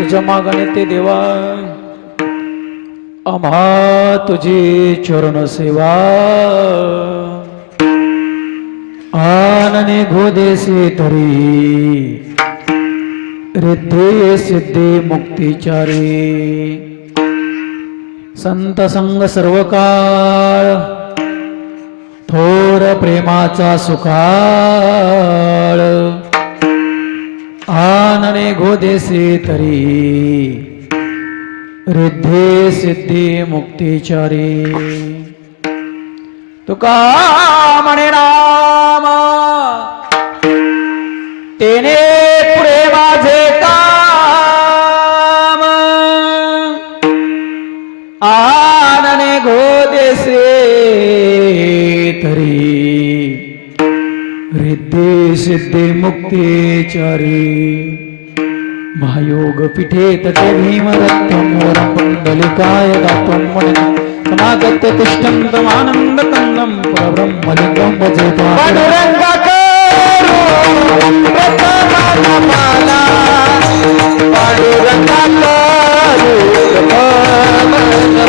तुझ्या मागणे ते देवा आम्हा तुझी चरण सेवा आनने घोदेसे तरी रिद्धे सिद्धे मुक्तिचारी संत संग सर्व काळ थोर प्रेमाचा सुकाळ आनने घोदेसे तरी रिद्धे सिद्धि मुक्तिचारी तुका म्हणे राम तेने पुढे माझे काम आनने घोदेसे तरी रिद्धे सिद्धि मुक्तिचारी महायोग पीठे तटे भीमरत्नम पुंडलिकाय गातुम समागत्य तिष्ठं तमानंद कंदम परब्रह्मलिंगं भजे पांडुरंगा करो प्रथमानमाला पांडुरंगा करो प्रथमानमाला पांडुरंगा करो प्रथमानमाला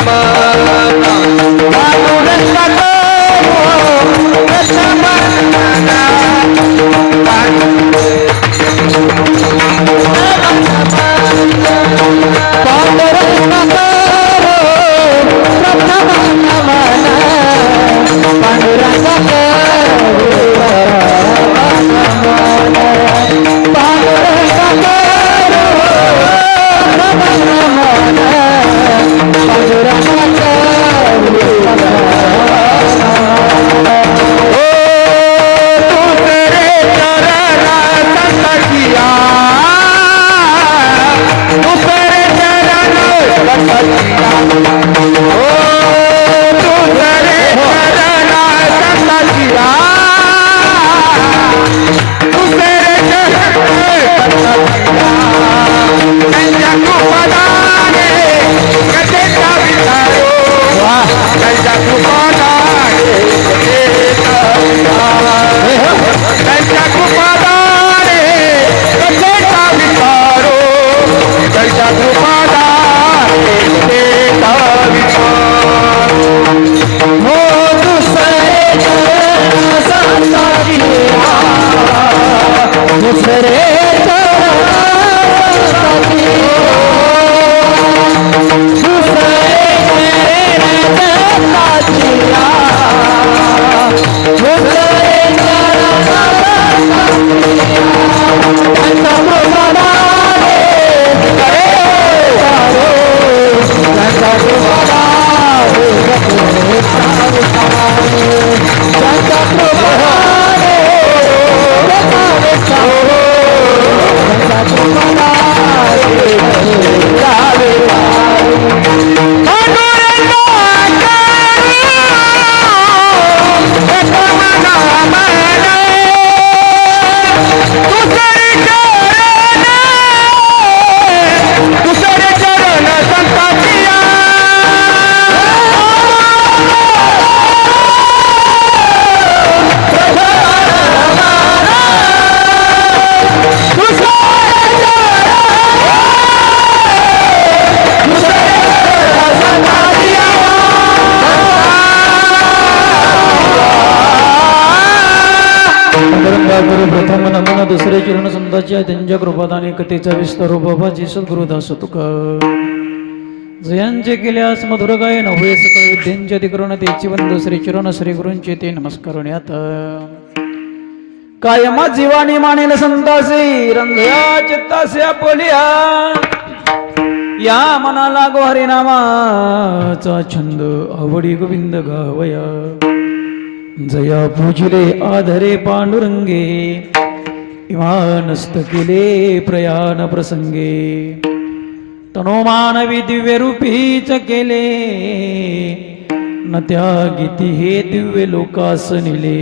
प्रथम नमन दुसरे चरण संतांच्या त्यांच्या कृपादाने कथेचा विस्तार बाबाजी सद्गुरुदास तुका जयांचे केल्यास मधुर गाय नव्हे सकळ विद्यांचे अधिकरण त्याची बंधू श्री चरण श्री गुरूंचे ते नमस्कार कायमा जीवानी मानेल संतासी रंगया चित्तासे आपोलिया या मनाला गो हरिनामाचा छंद आवडी गोविंद गावया जया पूजिले आधरे पांडुरंगे इमानस्त केले प्रयाण प्रसंगे तनोमानवी दिव्य रूपीच केले न त्यागिती हे दिव्य लोकास नेले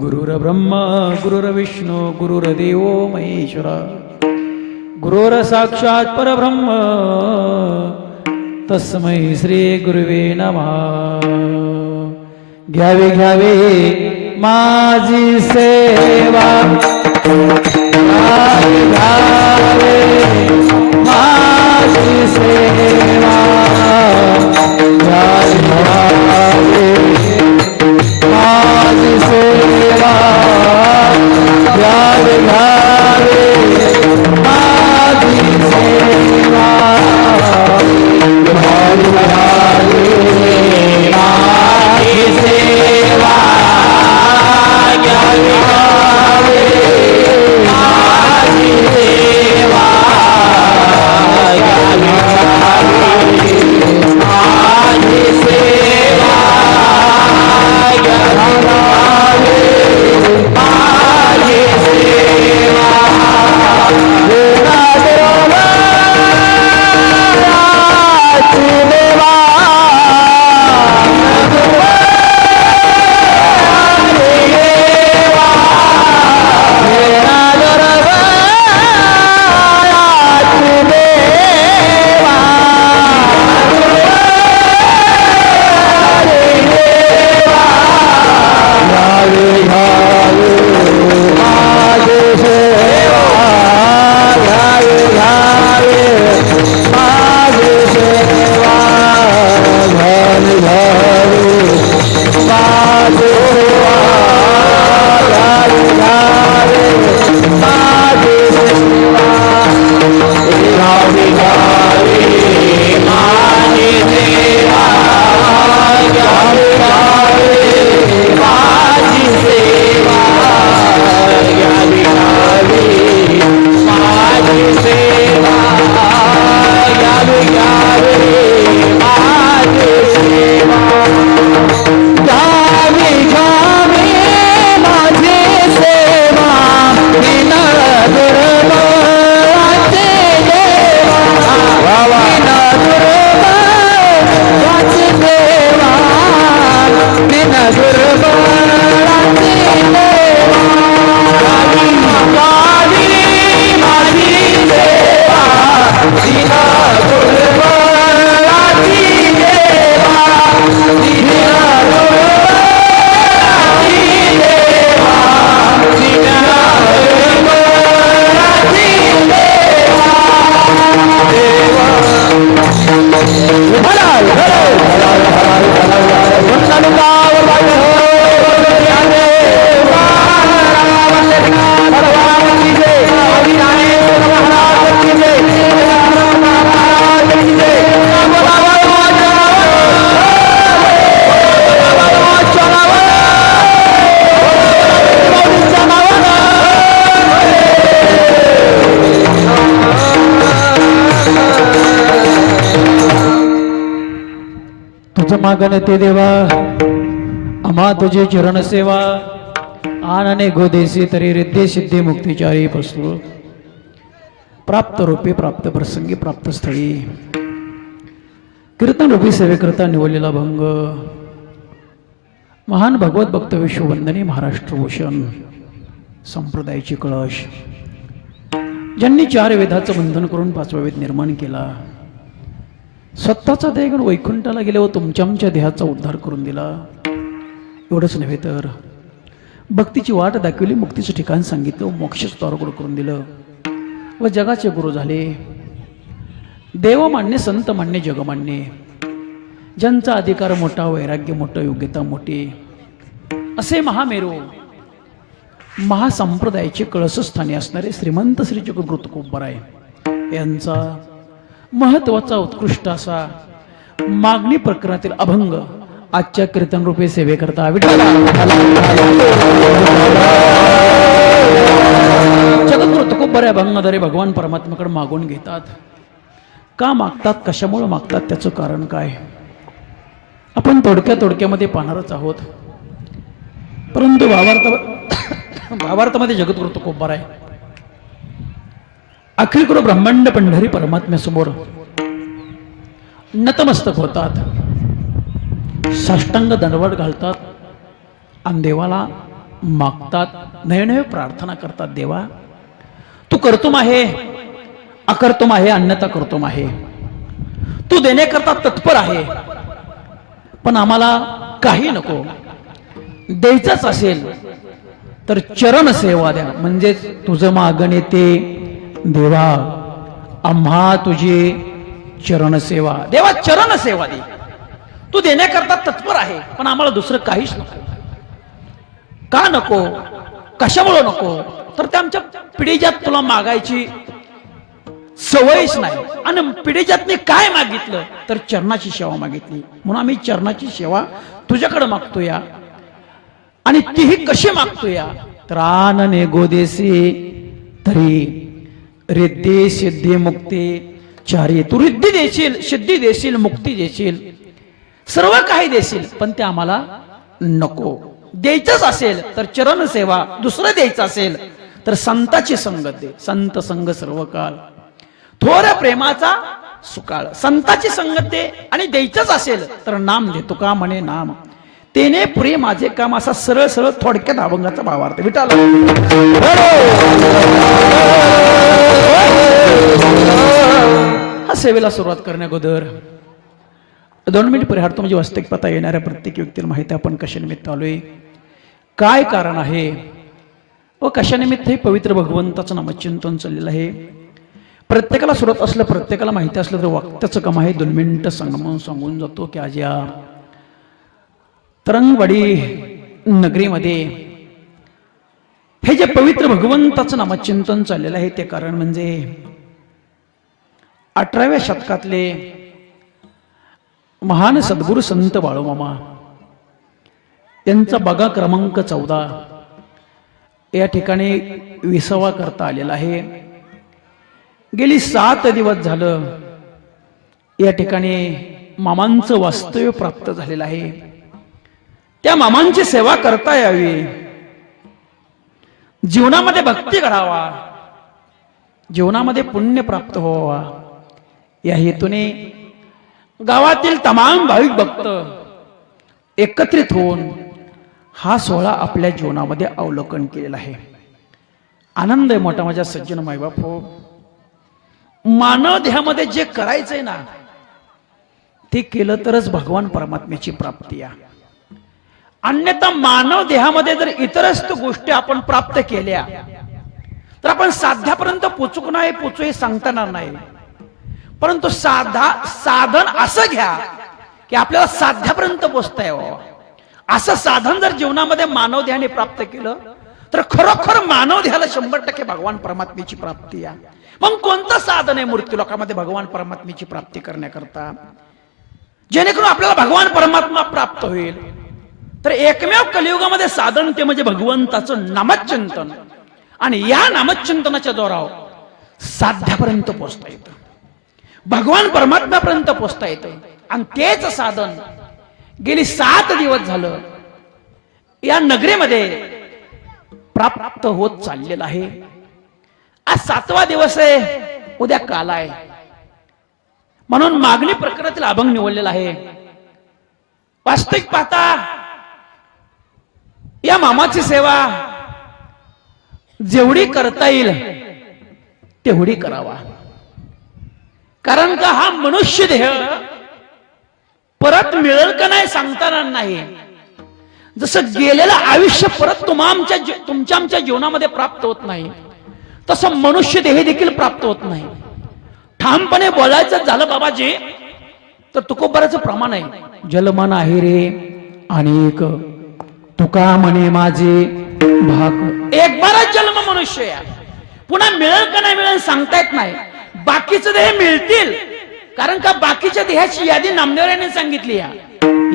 गुरुर ब्रह्मा गुरुर विष्णू गुरुर्देव महेश्वरा गुरुर साक्षात परब्रह्म तस्मै श्री गुरुवे नमः घ्यावे घ्यावे माझी सेवा घ्यावे तुझ मागण ते देवा आम्हा तुझे चरण सेवा आनने गोदेसी तरी रिद्धी सिद्धी मुक्तिचारी पसरू प्राप्त रूपी प्राप्त प्रसंगी प्राप्त स्थळी कीर्तन रूपी सेवेकरता निवडलेला भंग महान भगवत भक्त विश्ववंदनी महाराष्ट्रभूषण संप्रदायाची कळश ज्यांनी 4 वेदाचं बंधन करून 5वा वेद निर्माण केला, स्वतःचा देह वैकुंठाला गेले व तुमच्या आमच्या देहाचा उद्धार करून दिला. एवढंच नव्हे तर भक्तीची वाट दाखवली, मुक्तीचं ठिकाण सांगितलं, मोक्षच द्वारगुड करून दिलं व जगाचे गुरु झाले. देव मान्य, संत मान्य, जग मान्य, ज्यांचा अधिकार मोठा, वैराग्य मोठं, योग्यता मोठी, असे महामेरू महासंप्रदायाचे कळसस्थानी असणारे श्रीमंत श्री जगद्गुरु तुकोबराय यांचा महत्वाचा उत्कृष्ट असा मागणी प्रकरणातील अभंग आजच्या कीर्तन रूपे सेवेकरता जगद्गुरु तुकोबराय अभंगाद्वारे भगवान परमात्म्याकडे मागून घेतात. का मागतात, कशामुळे मागतात, त्याचं कारण काय, आपण थोडक्यामध्ये पाहणारच आहोत. परंतु भावार्थामध्ये जगद्गुरु तुकोबराय अखिल गुरु ब्रह्मांड पंढरी परमात्म्यासमोर नतमस्तक होतात, साष्टांग दंडवत घालतात आणि देवाला मागतात, नवे प्रार्थना करतात. देवा, तू कर्तुम आहे, अकर्तुम आहे, अन्यथा कर्तुम आहे, तू देण्याकरता तत्पर आहे, पण आम्हाला काही नको, द्यायचंच असेल तर चरण सेवा द्या. म्हणजे तुझं मागणे ते देवा आम्हा तुझी चरण सेवा. देवा चरण सेवा दे, तू देण्याकरता तत्पर आहे, पण आम्हाला दुसरं काहीच नको. का नको, कशामुळे नको, तर ते आमच्या पिढीजात तुला मागायची सवयच नाही. आणि पिढीजातने काय मागितलं तर चरणाची सेवा मागितली, म्हणून आम्ही चरणाची सेवा तुझ्याकडे मागतोया. आणि तीही कशी मागतोया तर आनने गोदेसी तरी रिद्धी सिद्धी मुक्ती चारी. तू रिद्धी देशील, सिद्धी देशील, मुक्ती देशील, सर्व काही देशील, पण ते आम्हाला नको. द्यायचंच असेल तर चरण सेवा, दुसरं द्यायचं असेल तर संताची संगत दे. संत संग सर्व काळ, थोर प्रेमाचा सुकाळ. संताची संगत दे आणि द्यायचंच असेल तर नाम दे. तुका म्हणे नाम तेने पुरे माझे काम. असा सरळ सरळ थोडक्यात अभंगाचा भावार्थ. विठाला हा सेवेला सुरुवात करण्याअगोदर 2 मिनिट परिहारतो, म्हणजे वास्तविक पता येणाऱ्या प्रत्येक व्यक्तीला माहिती आपण कशा निमित्त आलोय, काय कारण आहे व कशा निमित्त हे पवित्र भगवंताचं नामचिंतन चाललेलं आहे. प्रत्येकाला सुरुवात असलं, प्रत्येकाला माहिती असलं तर वक्त्याचं काम आहे. 2 मिनिटं सांगून जातो की आज या तरंगवाडी नगरीमध्ये हे जे पवित्र भगवंताचं नामचिंतन चाललेलं आहे, ते कारण म्हणजे 18व्या शतकातले महान सद्गुरु संत बाळूमामा यांचा बगा क्रमांक 14 या ठिकाणी विसावा करता आलेला आहे. गेली 7 दिवस झालं या ठिकाणी मामांचं वास्तव्य प्राप्त झालेलं आहे. त्या मामांची सेवा करता यावी, जीवनामध्ये भक्ती घडावा, जीवनामध्ये पुण्य प्राप्त व्हावा, या हेतूने गावातील तमाम भाविक भक्त एकत्रित होऊन हा सोहळा आपल्या जीवनामध्ये अवलोकन केलेला आहे. आनंद आहे मोठा माझ्या सज्जन मायबाप हो. मानव देहामध्ये जे करायचंय ना ते केलं तरच भगवान परमात्म्याची प्राप्ती आहे. अन्यथा मानव देहामध्ये जर इतरस्त गोष्टी आपण प्राप्त केल्या तर आपण साध्यापर्यंत पोचू नाही पोचू हे सांगता येणार नाही. परंतु साधन असं घ्या की आपल्याला साध्यापर्यंत पोचता यावं. असं साधन जर जीवनामध्ये मानव देहाने प्राप्त केलं तर खरोखर मानव देहाला 100% भगवान परमात्म्याची प्राप्ती आहे. मग कोणतं साधन आहे मृत्यू लोकांमध्ये भगवान परमात्म्याची प्राप्ती करण्याकरता, जेणेकरून आपल्याला भगवान परमात्मा प्राप्त होईल? तर एकमेव कलियुगामध्ये साधन ते म्हणजे भगवंताचं नामचिंतन. आणि या नामचिंतनाच्या द्वारावर साध्यापर्यंत पोहोचता येतं, भगवान परमात्म्यापर्यंत पोहोचता येतं. आणि तेच साधन गेली 7 दिवस झालं या नगरीमध्ये प्राप्त होत चाललेला आहे. आज 7वा दिवस आहे, उद्या काल आहे, म्हणून मागणी प्रकरणातील अभंग निवडलेला आहे. वास्तविक पाहता या मामाची सेवा जेवढी करता येईल तेवढी करावा. कारण का हा मनुष्य देह परत मिळेल का नाही सांगता येणार नाही. जसं गेलेलं आयुष्य परत तुमच्या आमच्या जीवनामध्ये प्राप्त होत नाही, तसं मनुष्य देह देखील प्राप्त होत नाही. ठामपणे बोलायचं झालं बाबाजी तर तुकोबराचं प्रमाण आहे. जलमन आहे रे अनेक, तुका म्हणे माझे भाग. एक बारच जन्म मनुष्य आहे, पुन्हा मिळेल का नाही मिळेल सांगता येत नाही. बाकीचे देह मिळतील, कारण का बाकीच्या देहाची यादी नामदेवाने सांगितली आहे.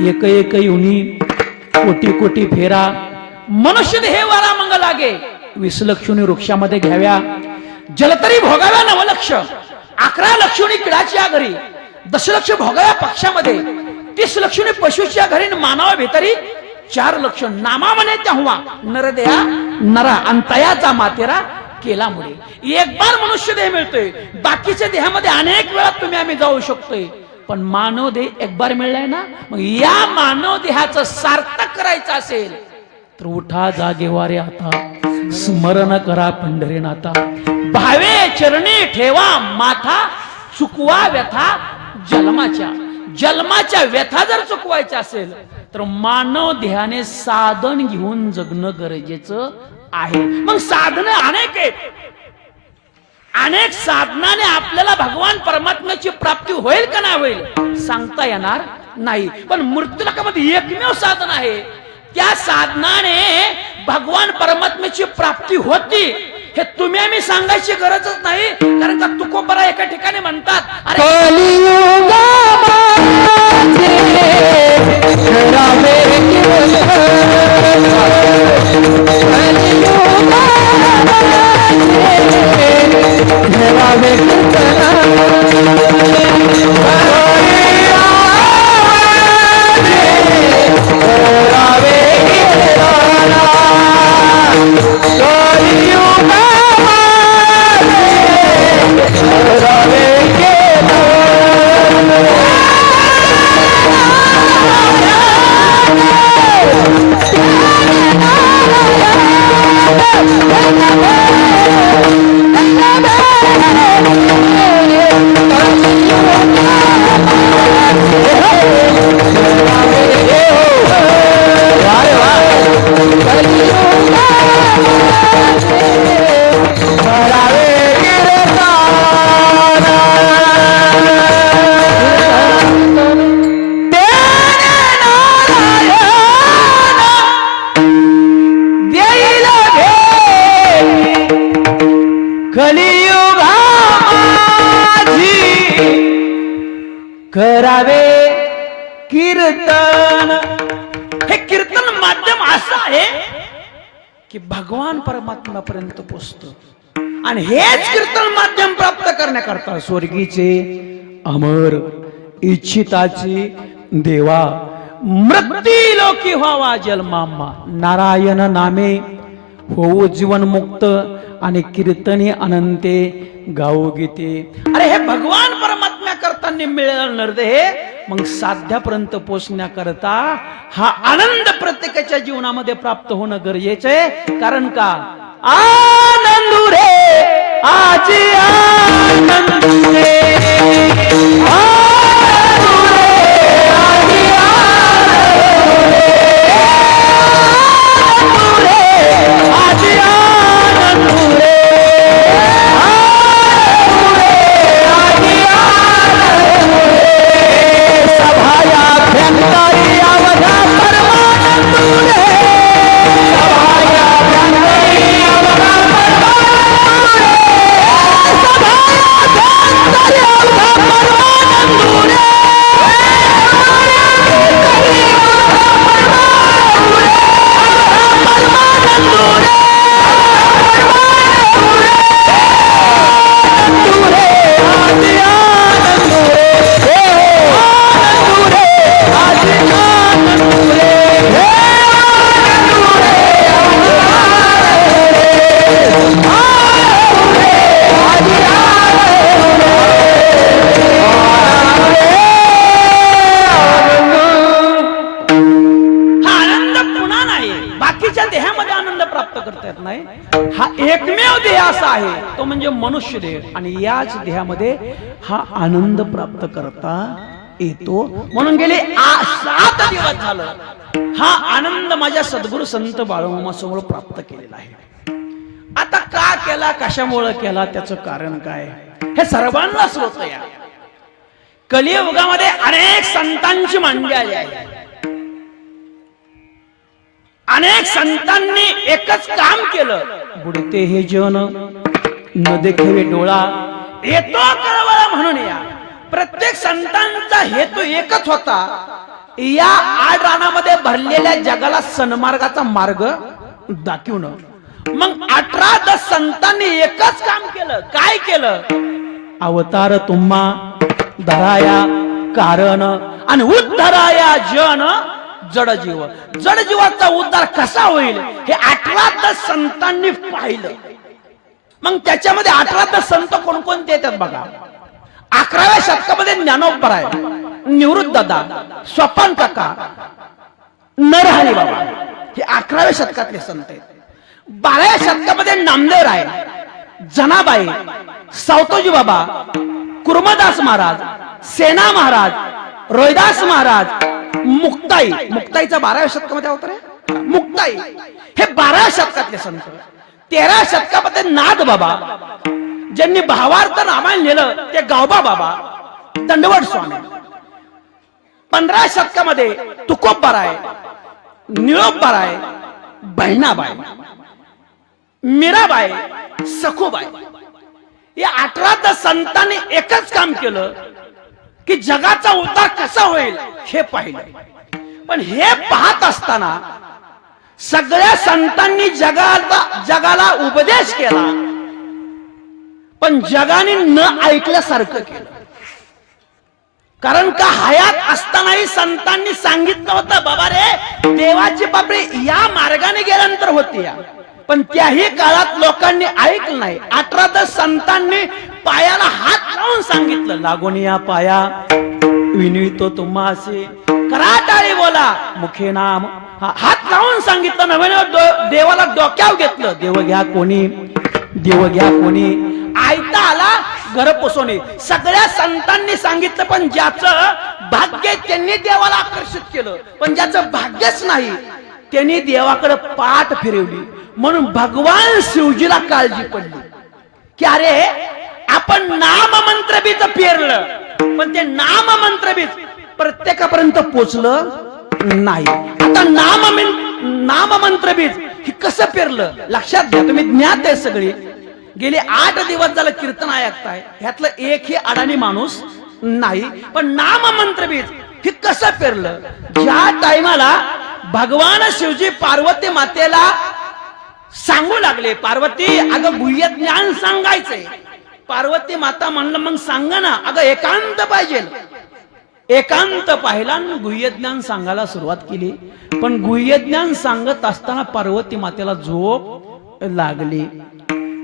एक एक येऊनी कोटी कोटी फेरा, मनुष्य देह वारा मंग लागे. 20 लक्षणी वृक्षामध्ये घ्याव्या, जलतरी भोगाव्या 9 लक्ष. 11 लक्षणी किडाच्या घरी, 10 लक्ष भोगाव्या पक्षामध्ये, 30 लक्षणी पशुच्या घरी, मानवा भेतरी 4 लक्ष. नामा म्हणे तेव्हा नरदेहा नरा अंतयाचा मातेरा केला मुळे. एक बार मनुष्य देह मिळतोय, बाकीच्या देहामध्ये अनेक वेळा तुम्ही आम्ही जाऊ शकतोय, पण मानव देह एक बार मिळलाय ना. मग या मानव देहाचं सार्थक करायचं असेल तर उठा जागेवारे आता, स्मरण करा पंढरीनाथा. भावे चरणी ठेवा माथा, चुकवा व्यथा जन्माच्या व्यथा जर चुकवायच्या असेल तर मानव देहाने साधन घेऊन जगणं गरजेचं आहे. मग साधन अनेक आहेत, अनेक साधनाने आपल्याला भगवान परमात्म्याची प्राप्ती होईल का नाही होईल सांगता येणार नाही. पण मृत्यूलोकामध्ये एकमेव साधन आहे, त्या साधनाने भगवान परमात्म्याची प्राप्ती होती. हे तुम्ही आम्ही सांगायची गरजच नाही, कारण का तुकोबरा एका ठिकाणी म्हणतात, करावे कीर्तन. हे कीर्तन माध्यम असं आहे की भगवान परमात्म्यापर्यंत पोचतो, आणि हेच कीर्तन माध्यम प्राप्त करण्याकरता स्वर्गीचे अमर इच्छिताची देवा मृत्यू लोकी व्हावा जन्माम्मा. नारायण नामे होऊ जीवन मुक्त, आणि कीर्तने अनंते गाऊ गीते. अरे हे भगवान परमात्म्या करताना मिळेल नरदेह, मग साध्यापर्यंत पोचण्याकरता हा आनंद प्रत्येकाच्या जीवनामध्ये प्राप्त होणं गरजेचं आहे. कारण का आनंद रे आजी आनंद रे, आहे तो म्हणजे मनुष्य देह, आणि याच देहामध्ये हा आनंद प्राप्त करता येतो. म्हणून गेले 7 दिवस झालं हा आनंद माझ्या सद्गुरु संत बाळूमामा समोर प्राप्त केलेला आहे. आता का केला, कशामुळे केला, त्याचं कारण काय, हे सर्वांना होत. या कलियुगामध्ये अनेक संतांची मांडणी आली आहे. अनेक संतांनी एकच काम केलं, बुडते हे जन न देखावे डोळा येतो कळवळा म्हणून. या प्रत्येक संतांचा हेतू एकच होता, या आडरानामध्ये भरलेल्या जगाला सन्मार्गाचा मार्ग दाखवणं. मग 18 संतांनी एकच काम केलं. काय केलं? अवतार तुम्हा धराया कारण आणि उद्धराया जन जड जीव. जड जीवाचा उद्धार कसा होईल हे 18 संतांनी पाहिलं. मग त्याच्यामध्ये 18 संत कोणकोणते येतात बघा. 11व्या शतकामध्ये ज्ञानोबा आहे, निवृत्त दादा, स्वपन काका, नरहरी बाबा, हे 11व्या शतकातले संत आहेत. 12व्या शतकामध्ये नामदेव राय, जनाबाई, सावतोजी बाबा, कुर्मदास महाराज, सेना महाराज, रोहिदास महाराज, मुक्ताई. मुक्ताईचा 12व्या शतकामध्ये अवतार आहे. मुक्ताई हे 12व्या शतकातले संत. 13व्या शतकामध्ये नाथ बाबा, ज्यांनी भावार्थ रामायण लिहिलं ते गावबा बाबा, दंडवट स्वामी. 15व्या शतकामध्ये तुकोबराय, निळोबराय, बहिणाबाई, मीराबाई, सखूबाई. या 18 संतांनी एकच काम केलं की जगाचा उद्धार कसा होईल हे पाहिलं. पण हे पाहत असताना सगळ्या संतांनी जगाला उपदेश केला, पण जगाने न ऐकल्यासारखं केलं. कारण का हयात असतानाही संतांनी सांगितलं होतं, बाबा रे देवाची पापडी या मार्गाने गेल्यानंतर होती या, पण त्याही काळात लोकांनी ऐकलं नाही. 18 संतांनी पायाला हात लावून सांगितलं, लागून या पाया विनवितो तुम्हा असे, कराटाळी बोला मुखे नाम. हात लावून सांगितलं, नव्याने देवाला डोक्यावर घेतलं, देव घ्या कोणी, देव घ्या कोणी. आयता आला घर पोसवणे. सगळ्या संतांनी सांगितलं, पण ज्याचं भाग्य त्यांनी देवाला आकर्षित केलं, पण ज्याचं भाग्यच नाही त्यांनी देवाकडे पाठ फिरवली. म्हणून भगवान शिवजीला काळजी पडली की अरे आपण नाम मंत्र बीज पेरलं, पण ते नाम मंत्र बीज प्रत्येकापर्यंत पोचलं नाही. आता नाम मंत्र बीज हे कसं पेरलं लक्षात घ्या. तुम्ही ज्ञात आहे सगळी. गेले 8 दिवस झालं कीर्तन ऐकताय, ह्यातलं एकही अडाणी माणूस नाही. पण नाम मंत्र बीज हे कसं पेरलं? ज्या टाइमाला भगवान शिवजी पार्वती मातेला सांगू लागले, पार्वती अगं गुह्य ज्ञान सांगायचंय. पार्वती माता म्हणलं मग सांगा ना. अगं एकांत पाहिजे. एकांत पाहिला, गुह्य ज्ञान सांगायला सुरुवात केली. पण गुह्य ज्ञान सांगत असताना पार्वती मातेला झोप लागली.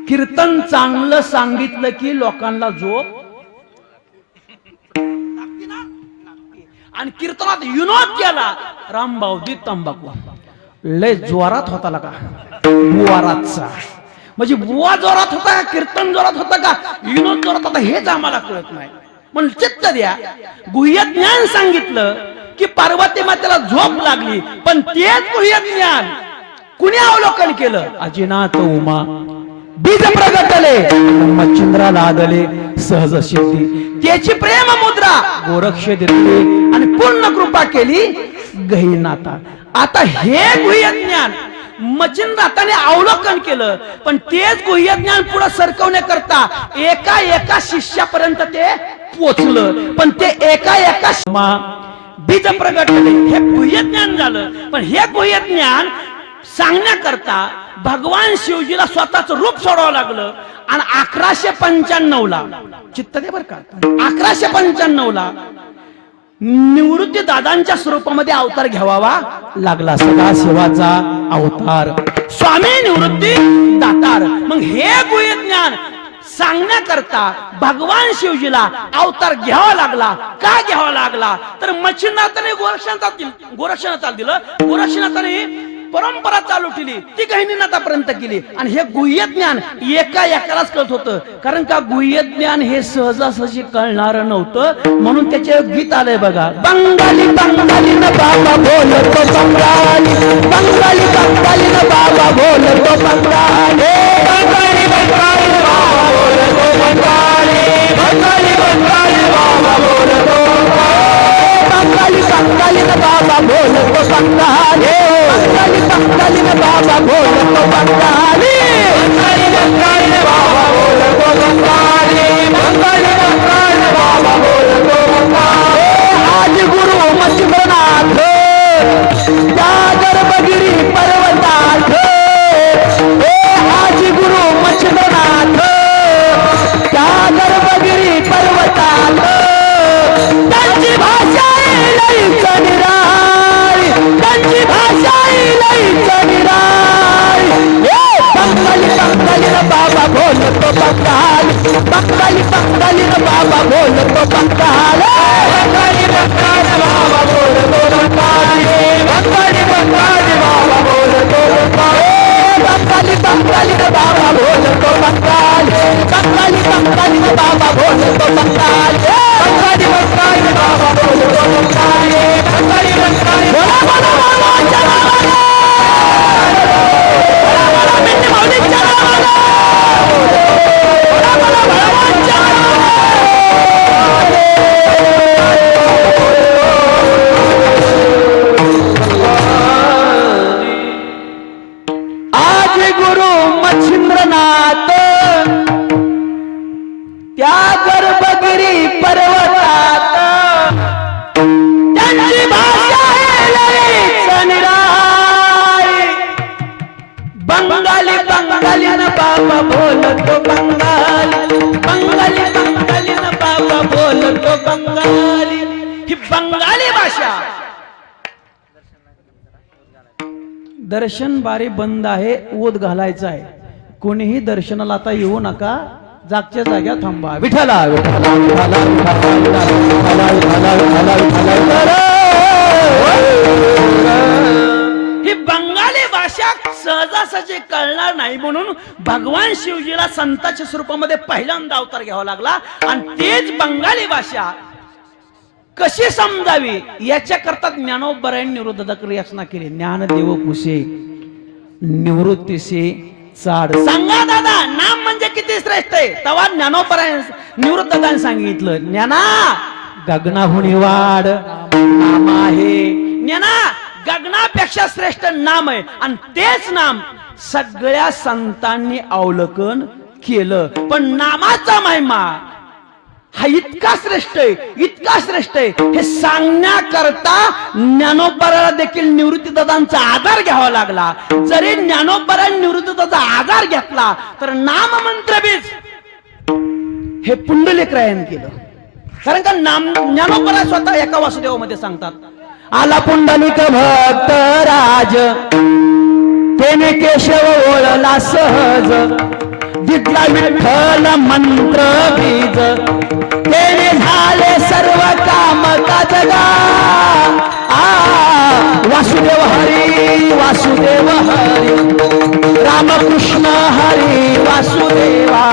कीर्तन चांगलं सांगितलं की लोकांना झोप, आणि कीर्तनात विनोद केला. रामभाऊजी तंबाखू लय जोरात होता का, बुवारातचा. म्हणजे बुवा जोरात होता का, कीर्तन जोरात होता का, विनोद जोरात होता, हेच आम्हाला कळत नाही. म्हणून चित्त द्या. गुह्य ज्ञान सांगितलं की पार्वती मातेला झोप लागली, पण तेच गुह्य ज्ञान कुणी अवलोकन केलं? अजिनाथ उमा बीज प्रगटले, मच्छिंद्रा लादले सहज सिद्धी. त्याची प्रेम मुद्रा गोरक्ष दिली आणि पूर्ण कृपा केली गहिनाथा. आता हे गुह्य ज्ञान मच्छिंद्राने अवलोकन केलं, पण तेच गुह्य ज्ञान पुढे सरकवण्याकरता एका शिष्यापर्यंत ते पोचलं. पण ते एका बीज प्रगटले हे गुह्य ज्ञान झालं. पण हे गुह्य ज्ञान सांगण्याकरता भगवान शिवजीला स्वतःच रूप सोडावं लागलं. आणि 1195 ला चित्त दे बर का, 1195 ला निवृत्ती दादांच्या स्वरूपामध्ये अवतार घ्यावा लागला. सदाशिवाचा अवतार स्वामी निवृत्ती दातार. मग हे गुह्य ज्ञान सांगण्याकरता भगवान शिवजीला अवतार घ्यावा लागला. का घ्यावा लागला? तर मच्छिंद्रनाथाने गोरक्षनाथाला दिलं. गोरक्षनाथाने परंपरा चालू केली, ती गहिनीनं आतापर्यंत केली. आणि हे गुह्य ज्ञान एकालाच कळत होतं, कारण का गुह्य ज्ञान हे सहजासहजी कळणार नव्हतं. म्हणून त्याचे गीत आलंय बघा. बंगाली बंगाली न बाबा बोलतो बंगाली, बंगाली बंगाली न बाबा बोलतो बंगाली, बंगाली बंगाली बाबा बोलतो बंगाली, बंगाली बंगाली बाबा बोलतो बंगाली, बंगाली न बाबा बोलतो बंगाली, बंगाली बंगाली न बाबा बोलतो बंगाली, बंगाली बंगाली बाबा बोलतो बंगाली, बंगाली बंगाली बाबा बोलतो बंगाली. आज गुरु मच्छिंद्रनाथ त्या गर्भगिरी पर्वतात, आज गुरु मच्छिंद्रनाथ त्या गर्भगिरी पर्वतात, त्यांची भाषा लईच निराळी, त्यांची भाषा लईच निराळी. बंगाली बंगाली न बाबा बोलतो बंगाली, बंगाली बंगाली न बाबा बोलतो बंगाली, बंगाली बंगाली बाबा बोलतो बंगाली, बंगाली बंगाली बाबा बोलतो बंगाली, बंगाली बंगाली न बाबा बोलतो बंगाली, बंगाली बंगाली न बाबा बोलतो बंगाली, बंगाली बंगाली बाबा बोलतो बंगाली, बंगाली बंगाली. बोला बोला बोला चला बोला बोला मिठी माऊली चला बोला बोला भगवान चला. आज गुरु मच्छिंद्रनाथ त्या गर्भगिरी पर्वतात, त्यांची भाषा लईच निराळी. बंगाली बंगाली न बाबा बोलतो बंगाली, बंगाली बंगाली न बाबा बोलतो बंगाली. ही बंगाली भाषा. दर्शन बारी बंद आहे, ओत घालायचा आहे. कोणीही दर्शनाला आता येऊ नका, जागच्या जाग्या थांबा. विठ्ठला विठ्ठला विठ्ठला विठ्ठला विठ्ठला विठ्ठला विठ्ठला. ही बंगाली भाषा सहजासहजी कळणार नाही, म्हणून भगवान शिवजीला संताच्या स्वरूपामध्ये पहिल्यांदा अवतार घ्यावा लागला. आणि तेच बंगाली भाषा कशी समजावी याच्या करता ज्ञानोबरायण निवृत्ती याचना केली. ज्ञानदेव पुसे निवृत्तीसे चाड. सांगा दादा, नाम म्हणजे किती श्रेष्ठ आहे. तेव्हा ज्ञानोबरायण निवृत्तीदान सांगितलं, ज्ञाना गगनाहुनी वाढ नाम आहे. ज्ञाना गगनापेक्षा श्रेष्ठ नाम आहे, आणि तेच नाम सगळ्या संतांनी अवलोकन केलं. पण नामाचा महिमा हा इतका श्रेष्ठ आहे, इतका श्रेष्ठ आहे, हे सांगण्याकरता ज्ञानोबराला देखील निवृत्तीदादांचा आधार घ्यावा लागला. जरी ज्ञानोबराने निवृत्तीदादाचा आधार घेतला तर नाम मंत्र बीज हे पुंडलिकरायन केलं. कारण का नाम ज्ञानोबरा स्वतः एका वासुदेवामध्ये सांगतात, आला पुंडलिक भक्त राज, तेने केशव ओळला सहज, दिसला विठ्ठल मंत्र बीज, तेने झाले सर्व काम काजगा. वासुदेव हरी वासुदेव हरी, रामकृष्ण हरी वासुदेवा.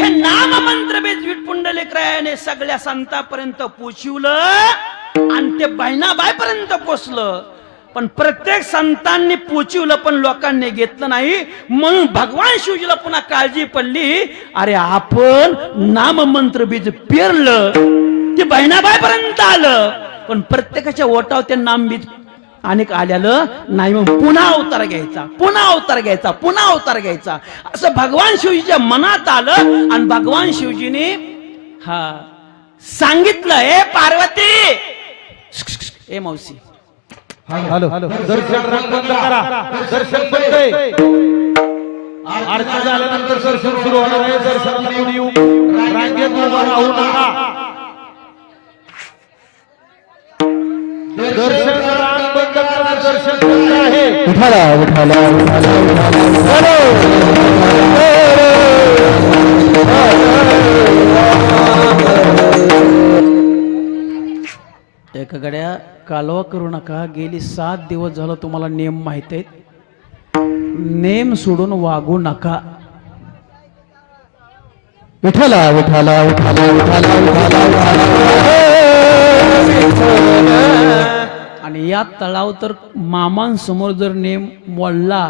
हे नाम मंत्र बीज विठ्पुंडलिकरायाने सगळ्या संतांपर्यंत पोचवलं आणि ते बहिणाबाई पर्यंत पोचलं. पण प्रत्येक संतांनी पोचवलं, पण लोकांनी घेतलं नाही. म्हणून भगवान शिवजीला पुन्हा काळजी पडली, अरे आपण नाम मंत्र बीज पेरलं, ते बहिणाबाई पर्यंत आलं, पण प्रत्येकाच्या ओटावर ते नाम बीज अनेक आलेलं नाही. मग पुन्हा अवतार घ्यायचा, पुन्हा अवतार घ्यायचा, पुन्हा अवतार घ्यायचा, असं भगवान शिवजीच्या मनात आलं. आणि भगवान शिवजीने सांगितलं, हे पार्वती, ए मावशी, हॅलो दर्शन बंद करा. दर्शन बंद आहे. आरती झाल्यानंतर दर्शन सुरू होणार आहे. दर्शनाला कोणी येऊ रांगेत उभा राहू नका. दर्शन रांग बंद करा. दर्शन बंद आहे. विठाला विठाला विठाला विठाला. एक गड्या कालवा करू नका. गेली 7 दिवस झालं तुम्हाला नेम माहित आहेत. नेम सोडून वागू नका. विठ्ठला विठ्ठला विठ्ठला विठ्ठला आणि या तळाव तर मामांसमोर जर नेम मोडला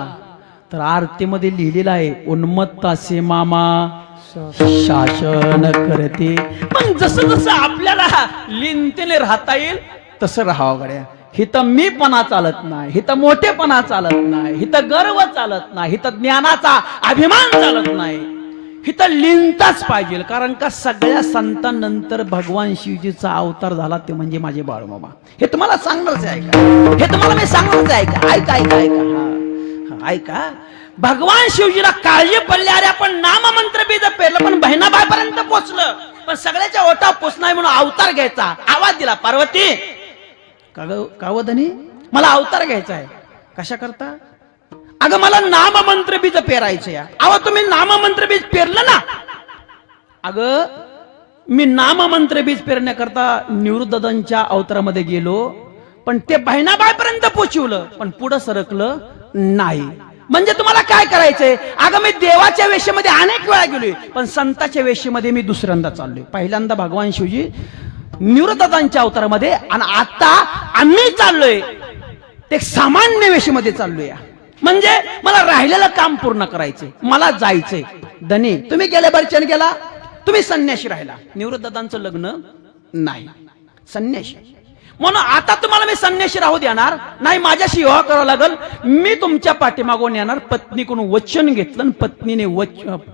तर आरतीमध्ये लिहिलेलं आहे उन्मत्तासे मामा शासन करते. पण जसं जसं आपल्याला लिंतेने राहता येईल तसं राहावं गड्या. हिथं मीपणा चालत नाही, हिथं मोठेपणा चालत नाही, हिथं गर्व चालत नाही, हिथं ज्ञानाचा अभिमान चालत नाही, हिथं लिंताच पाहिजे. कारण का सगळ्या संतांनंतर भगवान शिवजीचा अवतार झाला ते म्हणजे माझे बाळूमामा. हे तुम्हाला सांगणारच आहे का? हे तुम्हाला मी सांगणारच आहे का? ऐका ऐका ऐका ऐका. भगवान शिवजीला काळजी पडली. अरे आपण नाममंत्र बीज पेरलं पण बहिणाबाईपर्यंत पोचलं, पण सगळ्याच्या ओटावर पोचणार म्हणून अवतार घ्यायचा. आवाज दिला, पार्वती कावधनी मला अवतार घ्यायचा आहे. कशा करता? अगं मला नाममंत्र बीज पेरायचं या. अहो तुम्ही नाममंत्र बीज पेरलं ना. अगं मी नाममंत्र बीज पेरण्याकरता निवृत्तदादांच्या अवतारामध्ये गेलो, पण ते बहिणाबाईपर्यंत पोचवलं, पण पुढं सरकलं नाही. म्हणजे तुम्हाला काय करायचंय? अगं मी देवाच्या वेशेमध्ये अनेक वेळा गेलोय, पण संताच्या वेशेमध्ये मी दुसऱ्यांदा चाललोय. पहिल्यांदा भगवान शिवजी निवृत्तदादांच्या अवतारामध्ये, आणि आता आम्ही चाललोय ते सामान्य वेशेमध्ये चाललोय. म्हणजे मला राहिलेलं काम पूर्ण करायचंय, मला जायचंय. धनी तुम्ही गेल्या बरच्याने गेला, तुम्ही संन्याशी राहिला. निवृत्तदादांचं लग्न नाही, संन्याशी. म्हणून आता तुम्हाला मी संन्याशी राहू देणार नाही. माझ्याशी विवाह करावा लागल. मी तुमच्या पाठीमागून येणार. पत्नीकडून वचन घेतलं,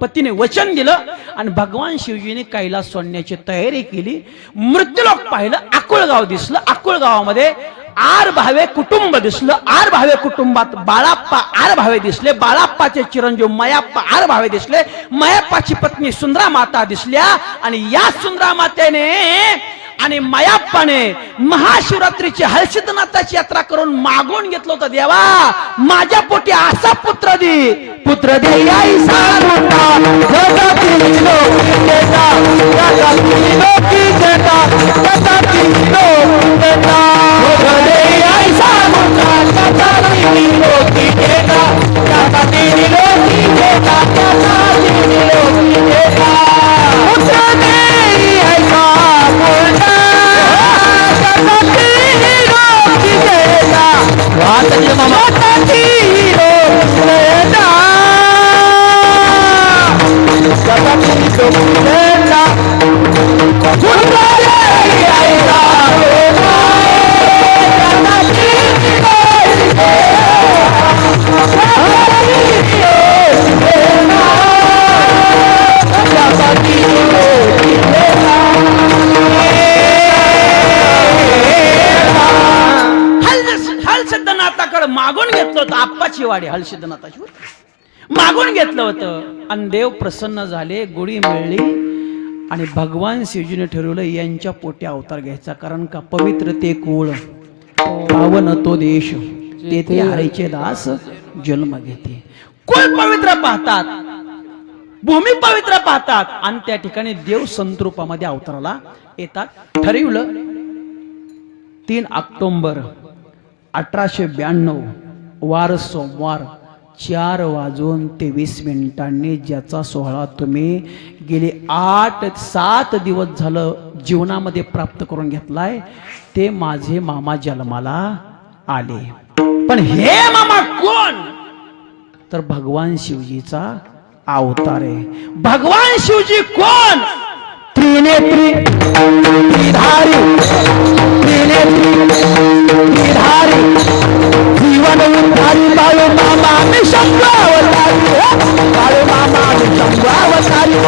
पतीने वचन दिलं, आणि भगवान शिवजीने कैलास सोडण्याची तयारी केली. मृत्यूलोक पाहिलं, अकुळगाव दिसलं. अकुळगावामध्ये 8 भावे कुटुंब दिसलं. 8 भावे कुटुंबात बाळाप्पा 8 भावे दिसले. बाळाप्पाचे चिरंजीव मयाप्पा 8 भावे दिसले. मयाप्पाची पत्नी सुंदरा माता दिसल्या. आणि या सुंदरा मातेने आणि मयाप्पाने महाशिवरात्रीची हर्षिदनाथाची यात्रा करून मागून घेतलं होतं, देवा माझ्या पोटी असा पुत्र दे, पुत्र दे. मागून घेतलं होतं. आप्पाची वाडी हलसिद्धनाथाची मागून घेतलं होतं, आणि देव प्रसन्न झाले. गोडी मिळली, आणि भगवान शिवजीने ठरवलं यांच्या पोटी अवतार घ्यायचा. कारण का पवित्र ते कुळ, पावन तो देश, तेथे हरीचे दास जन्म घेते. कुळ पवित्र पाहतात, भूमी पवित्र पाहतात, आणि त्या ठिकाणी देव संतरूपामध्ये अवताराला येतात. ठरवलं 3 ऑक्टोबर 1892 वार सोमवार 4:23 ज्याचा सोहळा तुम्ही गेले 8-7 दिवस झालं जीवनामध्ये प्राप्त करून घेतलाय, ते माझे मामा जन्माला आले. पण हे मामा कोण? तर भगवान शिवजीचा अवतार आहे. भगवान शिवजी कोण? त्रिनेत्री त्रिधारी, त्रिनेत्री त्रिधारी, जीवन उद्धारी बाळू मामा मी शंभरावतारी, बाळू मामा मी शंभरावतारी,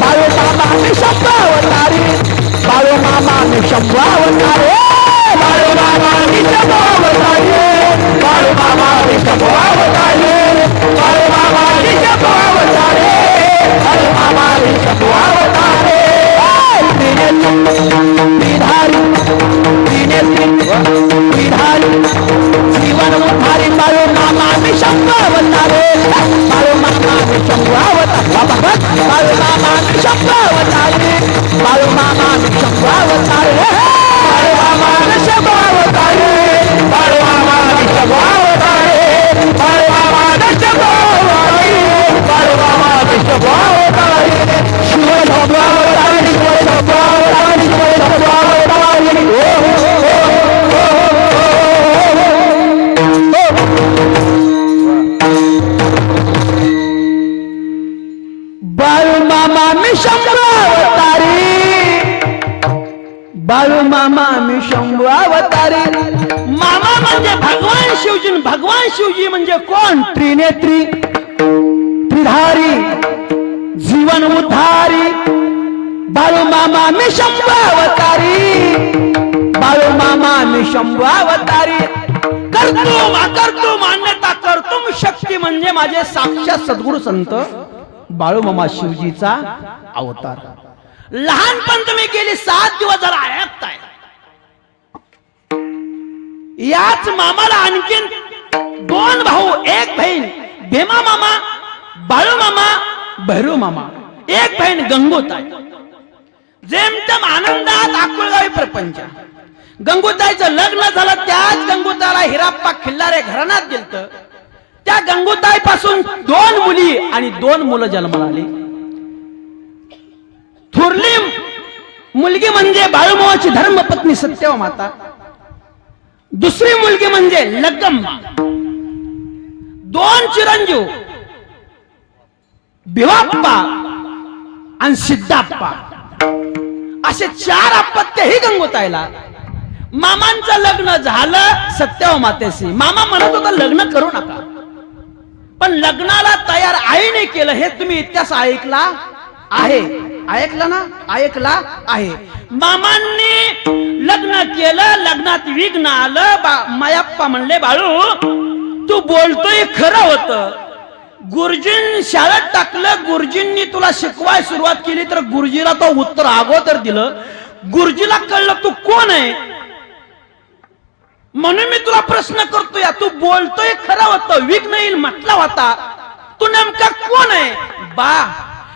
बाळू मामा मी शंभरावतारी, बाळू मामा मी शंभरावतारी, बाळू मामा मी शंभरावतारी, बाळू मामा मी शंभरावतारी, बाळू मामा मी शंभरावतारी, बाळू मामा मी शंभरावतारी. त्रिधारी त्रिनेत्री त्रिधारी, जीवन उद्धारी बाळू मामा मी शंभरावतारी, बाळू मामा मी शंभरावतारी, बाळू मामा मी शंभरावतारी, बाळू मामा मी शंभरावतारी. बाळू मामा मी शंभू अवतारी. मामा म्हणजे भगवान शिवजी. भगवान शिवजी म्हणजे कोण? त्रिनेत्री, त्रिधारी, जीवन उद्धारी. बाळू मामा मी शंभू अवतारी. बाळू मामा मी शंभू अवतारी. करतो अकर्तो मान्यता करतो शक्ती म्हणजे माझे साक्षात सद्गुरु संत बाळू मामा शिवजीचा अवतार. लहानपण तुम्ही गेली 7 दिवस जरा ऐकताय. याच मामाला आणखीन 2 भाऊ 1 बहीण. भीमा मामा, बाळू मामा, भैरू मामा. 1 बहीण गंगोताई. जेमतेम आनंदात आकुळगावी प्रपंच. गंगोताईचं लग्न झालं. त्याच गंगोताईला हिराप्पा खिल्लारे घराण्यात गेलत. त्या गंगोताई पासून 2 मुली आणि 2 मुलं जन्माला आली. थोरली मुलगी म्हणजे बाळूमामाची धर्मपत्नी सत्यवा माता. दुसरी मुलगी म्हणजे लग्गम्मा. 2 चिरंजीव भिवाप्पा आणि सिद्धाप्पा. असे 4 अपत्य ही गंगोताईला. मामांचं लग्न झालं सत्यवा मातेशी. मामा म्हणत होता लग्न करू नका, पण लग्नाला तयार आईने केलं. हे तुम्ही इतिहास ऐकला आहे. ऐकला ना? ऐकला आहे. मामांनी लग्न केलं. लग्नात विघ्न आलं. मायाप्पा म्हणले बाळू तू बोलतोय खरं होतं. गुरुजींनी शाळेत टाकलं. गुरुजींनी तुला शिकवाय सुरुवात केली तर गुरुजीला तो उत्तर अगोदर दिलं. गुरुजीला कळलं तू कोण आहे, म्हणून मी तुला प्रश्न करतोय. तू बोलतोय खरं होतं, विघ्न येईल म्हटला होता. तू नेमका कोण आहे? बा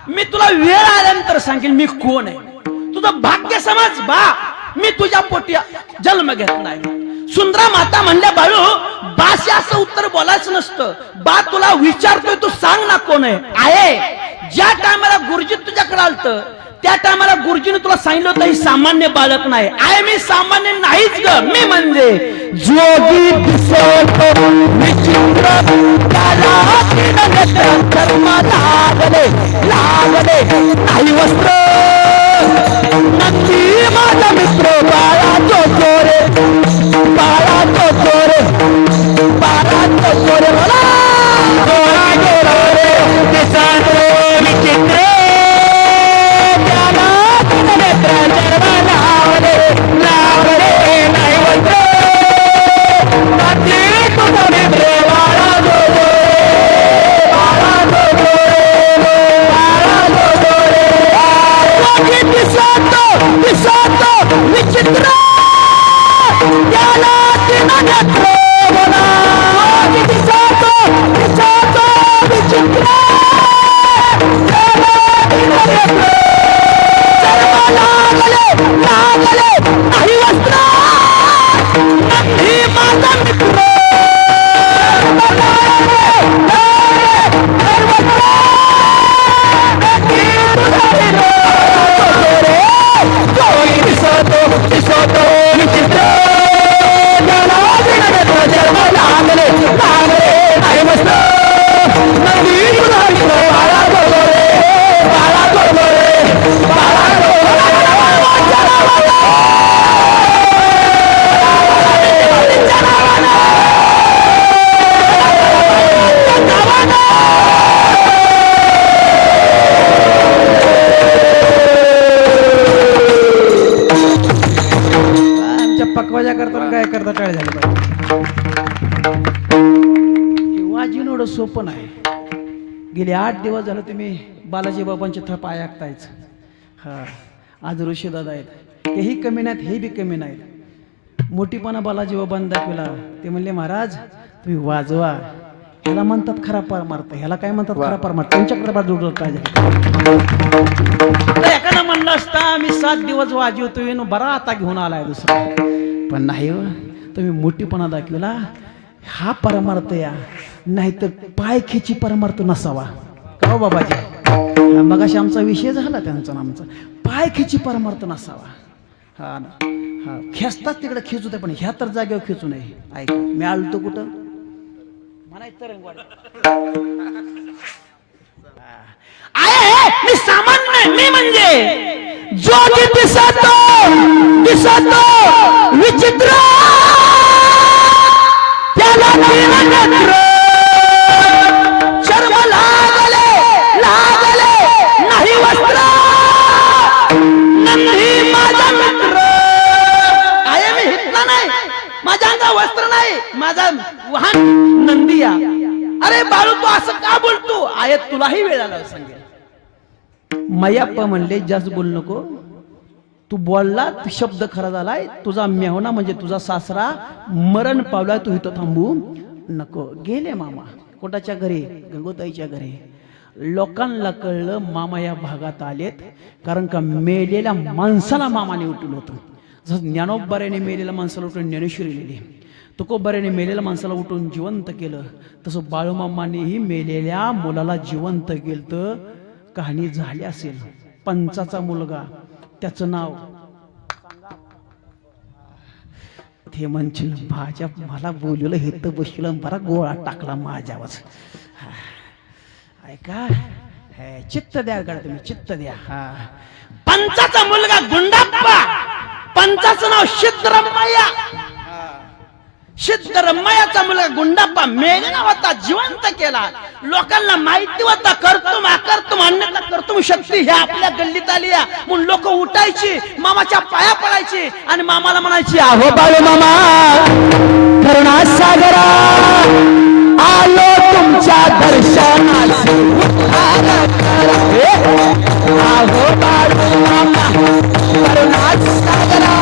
मी तुला वेळ आल्यानंतर सांगेल मी कोण आहे. तुझं भाग्य समज बा. मी तुझ्या पोटी जन्म घेतलाय. सुंदरा माता म्हणल्या बाळू बाशी असं उत्तर बोलायचं नसतं. बा तुला विचारतोय तू सांग ना कोण आहे. ज्या टायमाला गुरुजी तुझ्याकडे आलत त्या टायमाला गुरुजीने तुला सांगितलं होतं ही सामान्य बालक नाही आहे. मी सामान्य नाहीच ग. मी म्हणजे जोगी दिसतो विचित्र त्याला धर्म लागले लागले नाही वस्त्र. नक्की माझा मित्र बाळा तो चोरे बाळा तो चोरे बाळा तो चोरे मला दिसतो विचित्र विचित्र त्याला विचित्र नाही वस्त्र नाही माझा मित्र पकवाजा करताना काय करता टाळ झालं वाजिनोड सोपं नाही. गेले 8 दिवस झालं तुम्ही बालाजी बाबांचे थप ऐकतायच. हा आज ऋषी दादा आहेत तेही कमी नाहीत, हे बी कमी नाहीत. मोठीपणा बालाजी बाबांनी दाखवला. ते म्हणले महाराज तुम्ही वाजवा. ह्याला म्हणतात खरा परमार्थ. ह्याला काय म्हणतात खरा परमार्थ. त्यांच्याकडे बाजू पाहिजे. एखादा म्हणलं असता मी 7 दिवस वाजवतोय बरा आता घेऊन आलाय दुसरा, पण नाही. तुम्ही मोठीपणा दाखवला. हा परमार्थ या नाही तर पाय खेची परमार्थ नसावा का हो बाबाजी. मग अशी आमचा विषय झाला त्यांचा आमचा. पाय खेची परमार्थ नसावा. हा ना हा खेचतात तिकडे खेचू दे, पण ह्या तर जागेवर खेचू नये. ऐक मी आलतो कुठं मी सामान्य. मी म्हणजे जोगी दिसतो दिसतो विचित्र त्याला तीन नेत्र चर्म लागले नाही वस्त्र नंदी माझा मित्र आहे मी हितला नाही माझ्या अंगा वस्त्र नाही माझा वाहन नंदिया अरे बाळू तू असं का बोलतो आहे तुलाही वेळाला सांगेल मैयाप्पा म्हणले जास्त बोल नको तू बोलला शब्द खरा झालाय तुझा मेहना म्हणजे तुझा सासरा मरण पावलाय तू इथं थांबू नको गेले मामा कोटाच्या घरी गंगोताईच्या घरी लोकांना कळलं मामा या भागात आलेत कारण का मेलेल्या माणसाला मामाने उठवलं होतं जसं ज्ञानोबाऱ्याने मेलेल्या माणसाला उठून ज्ञानेश्वरी लिहिली तुकोबाऱ्याने मेलेल्या माणसाला उठून जिवंत केलं तसं बाळूमामानेही मेलेल्या मुलाला जिवंत केलं तर कहाणी झाली असेल पंचाचा मुलगा त्याचं नाव ते म्हणशील माझ्या मला बोलवलं हे तर बसलं बरा गोळा टाकला माझ्यावर ऐका चित्त द्या का तुम्ही चित्त द्या पंचाचा मुलगा गुंडाप्पा पंचाचं नाव सिद्धरमैया सिद्धरमैयाचा मुलगा गुंडाप्पा मेलेला होता जिवंत केला लोकांना माहिती होता करतुम अकर्तुम अन्यथा कर्तुम शक्ती ह्या आपल्या गल्लीत आली म्हणून लोक उठायची मामाच्या पाया पडायची आणि मामाला म्हणायची आहो बाळू मामा करुणा सागरा आलो तुमच्या दर्शनास आहो बाळू मामा करुणा सागरा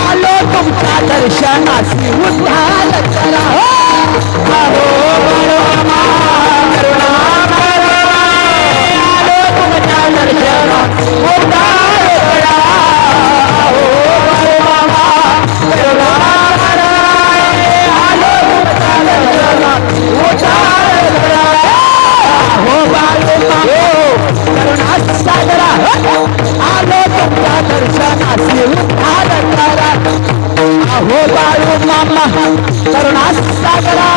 आलो तुमच्या दर्शनास उद्धार करा आहो बाळू मामा करुणा सागरा आलो तुमच्या दर्शनास उद्धार करा आहो बाळू मामा करुणा सागरा आलो तुमच्या दर्शनासी उद्धार करा आहो बाळू मामा करुणा सागरा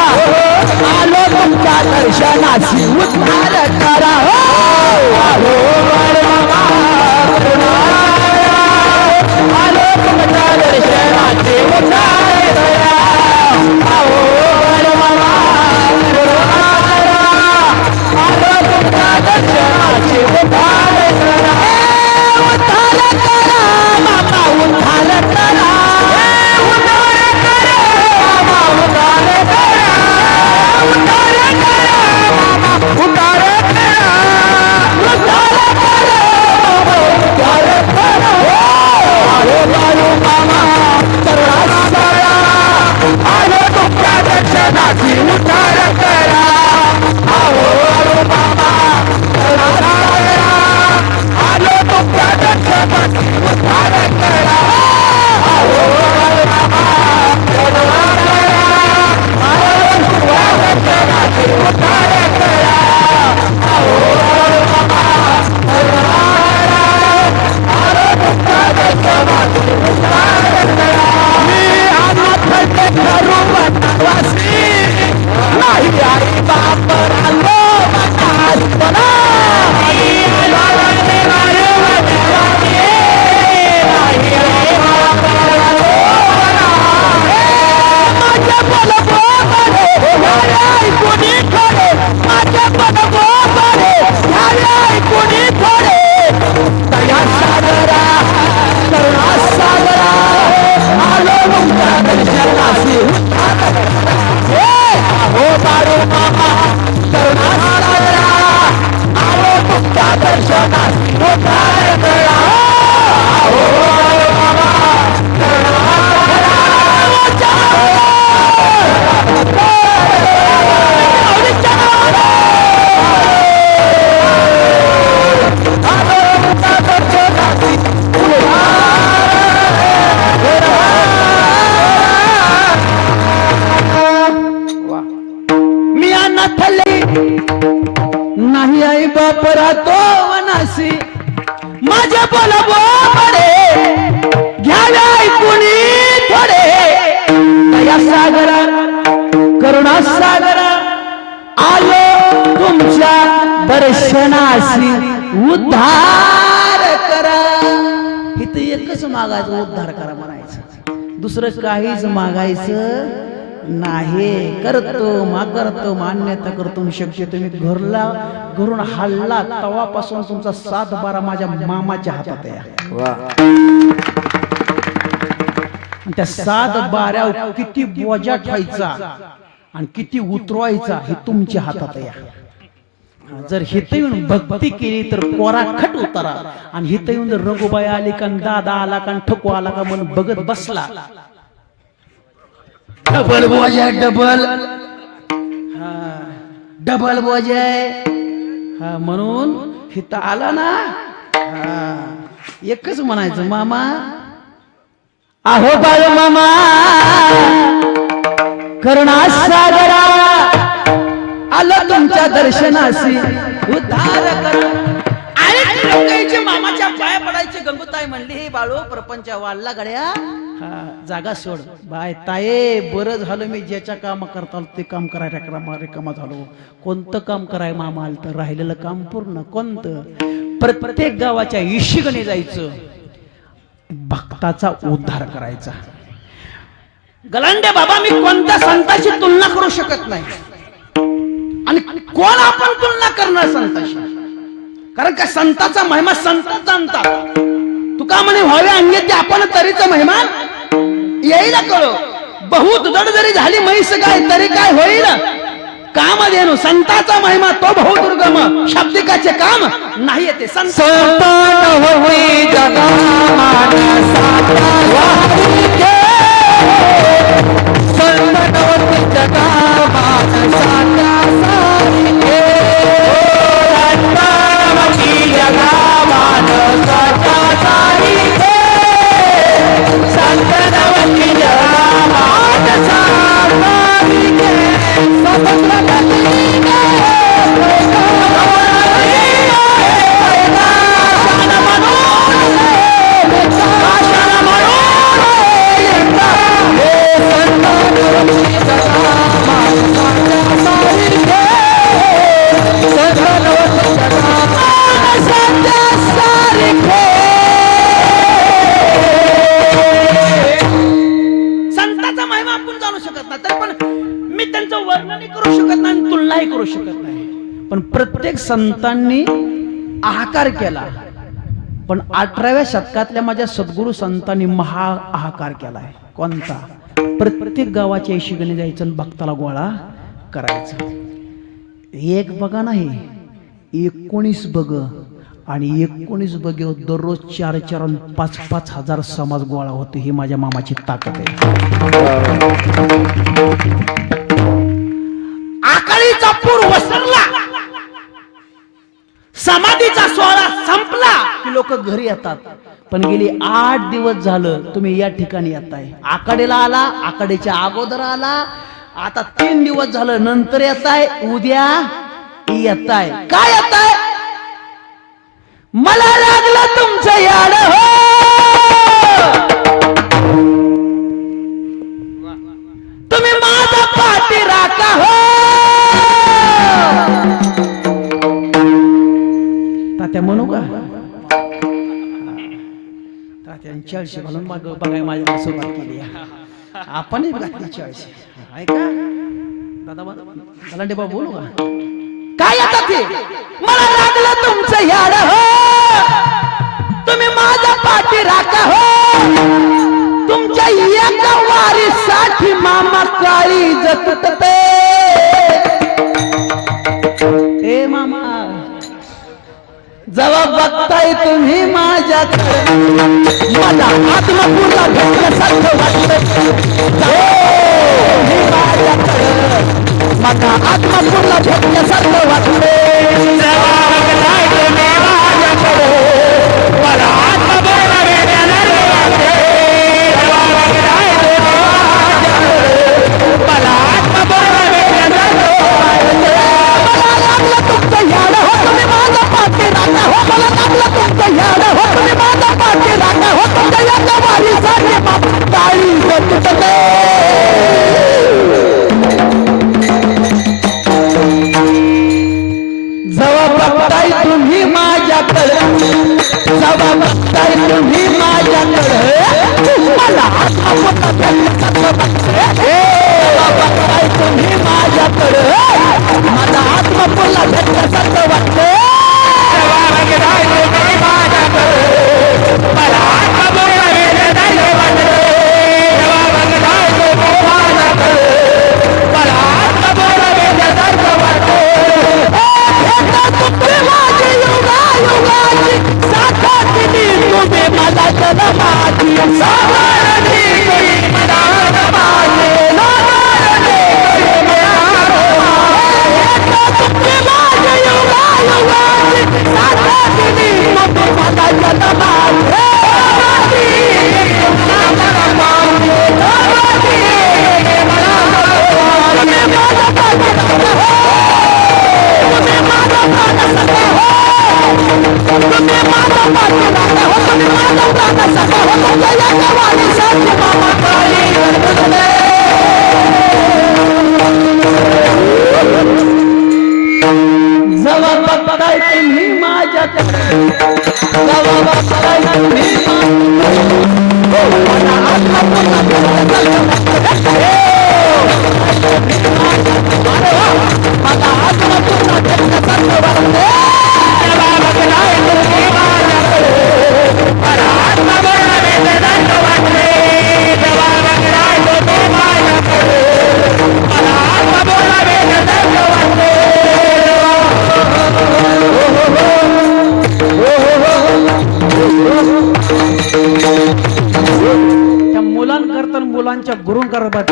आलो तुमच्या दर्शनासी उद्धार करा आहो बाळू मामा करुणा आलो तुमच्या दर्शनासी उद्धार करा आहो बाळू मामा आलो तुमच्या दर्शनासी उद्धार करा उद्धार करा मामा उद्धार करा उद्धार करा मामा उद्धार करा उद्धार करा मामा उद्धार करा उद्धार करा मामा उद्धार करा आलो बाळू मामा करुणा सागरा आलो तुमच्या दर्शनाची उद्धार करा आहो बाळू मामा करुणा सागरा आलो तुमच्या दर्शनाची उद्धार करा आहो बाळू मामा करुणा सागरा आलो तुमच्या दर्शनाची उद्धार करा आहो बाळू मामा करुणा सागरा आलो तुमच्या दर्शनाची उद्धार करा मी अनाथ घरू वनवासी नाही आई बाप रांगो बना नाही आई बाप राहतो वनासी माझ्या बोला बडे घ्यावे ऐकून थोडे दया सागरा करुणा सागरा आलो तुमच्या दर्शनासी उद्धार करा इथे एकच मागायचं, उद्धार करा म्हणायचं, दुसरं काहीच मागायचं नाही. करतो मान्यता करतो शक्य. तुम्ही घरून हल्ला तवापासून तुमचा 7-12 माझ्या मामाच्या हातात आहे. त्या 7-12 किती बोजा ठेवायचा आणि किती उतरवायचा हे तुमच्या हातात आहे. जर हित येऊन भक्ती केली तर कोरा खट उतारा, आणि हित येऊन जर रघुबाई आली का, दादा आला का, ठकू आला का म्हणून बघत बसला, डबल बोजा, डबल बोजा. म्हणून हित आला ना, एकच म्हणायचं, मामा आहो बाळू मामा करुणा सागरा आलं तुमच्या दर्शनाशी, उद्धार करा. आणि लोकांच्या मामाच्या पाया पडायचे. गंगूताई म्हणली, हे बाळू प्रपंच वाढला गड्या, जागा सोड. बाय ताये, बरं झालं मी ज्याच्या काम करता ते काम करायला रिकामा झालो. कोणतं काम कराय मामा आलं तर राहिलेलं काम पूर्ण. कोणतं? प्रत्येक गावाच्या इशिगणे जायचं, भक्ताचा उद्धार करायचा. गलांडे बाबा, मी कोणत्या संताची तुलना करू शकत नाही, आणि कोण आपण तुलना करणार संताशी? कारण का संताचा महिमा संतच जाणतात. तुका म्हणे व्हावे अंगे ते आपण तरीच महिमा येईल कळो. बहुत जड जरी झाली म्हैस गाय तरी काय होईल काम देणू. संताचा महिमा तो बहुदुर्गम, शाब्दिकाचे काम नाही येते. संत पण प्रत्येक संतांनी आहाकार केला. पण 18व्या शतकातल्या माझ्या सद्गुरु संतांनी महा आहाकार केलाय. कोणता? प्रत्येक गावाच्या इशिगणे जायचं आणि भक्ताला गोळा करायचं. एक बघा नाही, 19 बघ, आणि 19 बघ दररोज 4-4 आणि 5-5 हजार समाज गोळा होते. ही माझ्या मामाची ताकद आहे. आकाळीचा पूर वसरला, समाधीचा सोहळा संपला की लोक घरी येतात. पण गेली 8 दिवस झालं तुम्ही या ठिकाणी येताय. आकाडीला आला, आकाडीच्या अगोदर आला, आता 3 दिवस झालं नंतर येताय, उद्या येताय. काय येताय? मला लागलं तुमचं याड हो, तुम्ही माझा पाठी राखा हो. तात्या म्हणू का? तात्याने 40 घालून बघाय माझ्या सुरुवात केली. आपणही घातली 40. ऐका दादा, गलांडे बाबा बोलू का? काय आता ते? मला लागलं तुमचं याड हो, तुम्ही माझ्या पाठी राखा हो. तुमच्या एका वारीसाठी मामा काळी जगते. ए मामा, जेव्हा बघताय तुम्ही माझ्याकडे, माझा आत्मा पूर्ण भेटल्यासारखं वाटतं. तुम्ही माझ्याकडे, माझा आत्मा पूर्ण भेटल्यासारखं वाटतं. मला आत्मा पूर्ण भेटल्यासारखं वाटतं. मला आत्मा पूर्ण भेटल्यासारखं वाटतं. मला लागलं तुमचं याड हो, तुम्ही माझा पाठी राखा हो. मला लागलं तुमचं याड हो, तुम्ही माझा पाठी राखा हो. तुमच्या या वारीसाठी काळी जगते. जेव्हा बघताय तुम्ही आत्मा पुन्हा भेटण्यासारखं वाटतंय. बघताय तुम्ही माझ्याकडं माझा आत्मा पुन्हा भेटण्यासारखं वाटतंय. मुलांच्या गुरुंकरबाट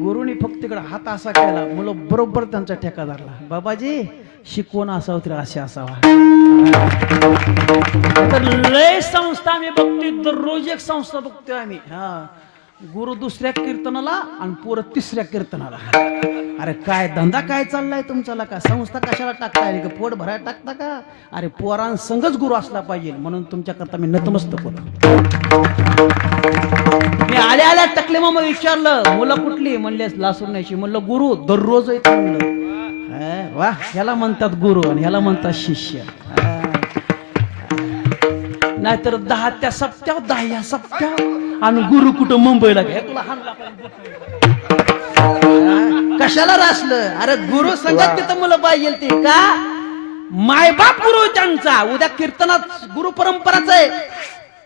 गुरुनी फक्त इकडे हात असा केला, मुलं बरोबर त्यांचा ठेका धरला. बाबाजी शिकवण असावं तरी असे असावा. तर लय संस्था आम्ही बघतोय, दररोज एक संस्था बघतोय आम्ही. हा, गुरु दुसऱ्या कीर्तनाला आणि पोरं तिसऱ्या कीर्तनाला. अरे काय धंदा काय चाललाय तुमचा? का संस्था कशाला टाकताय? का पोट भरायला टाकता का? अरे पोरांसंगच गुरु असला पाहिजे, म्हणून तुमच्याकरता मी नतमस्तक होतो. मी आल्या टकले मग विचारलं मुलं कुठली? म्हणले लासूरण्याची. म्हणलं गुरु दररोज येत. म्हणलं वा, ह्याला म्हणतात गुरु आणि ह्याला म्हणतात शिष्य. नाहीतर 10 त्या सप्त्या 10 या सप्त्या आणि गुरु कुठं मुंबईला गे तुला कशाला रासलं? अरे गुरु संगत तिथं मुलं पाहिजे ती का? मायबाप गुरु त्यांचा. उद्या कीर्तनात गुरु परंपराच आहे.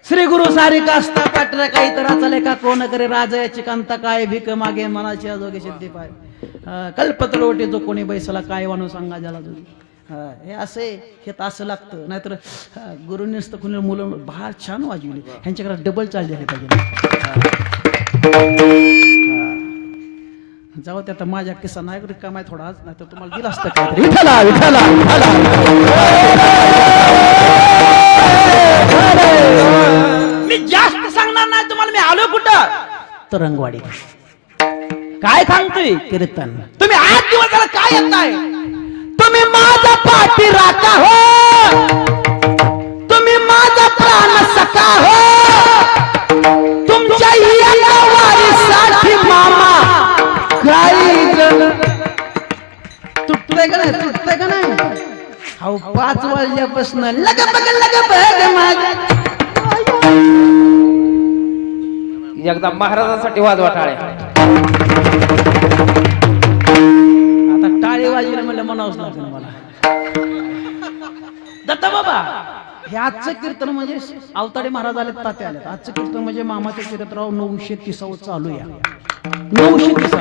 श्री गुरु सारी कास्ता पात्र काही तर चाले का कोण करे राजाची कांता काय भीक मागे मनाची अजोगे सिद्धी पाय कल्पतलोटे जो कोणी बैसला काय वानू सांगा ज्याला जोगी. हे असे हे असं लागतं. नाहीतर गुरुनी नसतं कुणी मुलं फार छान वाजवली, ह्यांच्याकडे डबल चार्ज झाले पाहिजे. जाऊ त्या माझ्या किस्सा नाही रिकाम आहे थोडा, नाही तर तुम्हाला दिला असतं काहीतरी. विठ्ठला विठ्ठला मी जास्त सांगणार नाही तुम्हाला. मी आलो कुठं? तरंगवाडी. काय सांगतोय? कीर्तन. तुम्ही 8 दिवस झाला काय येताय? तुम्ही माझा पाठी राखा हो, तुम्ही माझा प्राण सखा हो, तुमच्या या वारीसाठी मामा काही तुटतंय का नाही? तुटतंय का नाही? अहो 5 वाजल्यापासून लग बघ माझ्या एकदा महाराजांसाठी वाजवा टाळ्या. आता टाळी वाजवलं म्हणलं म्हणावंच लागेल मला. दत्ता बाबा, हे आजचं कीर्तन म्हणजे अवताडे महाराज आले, तात्या आले. आजचं कीर्तन म्हणजे मामाच्या चरित्राव 930 चालू या 930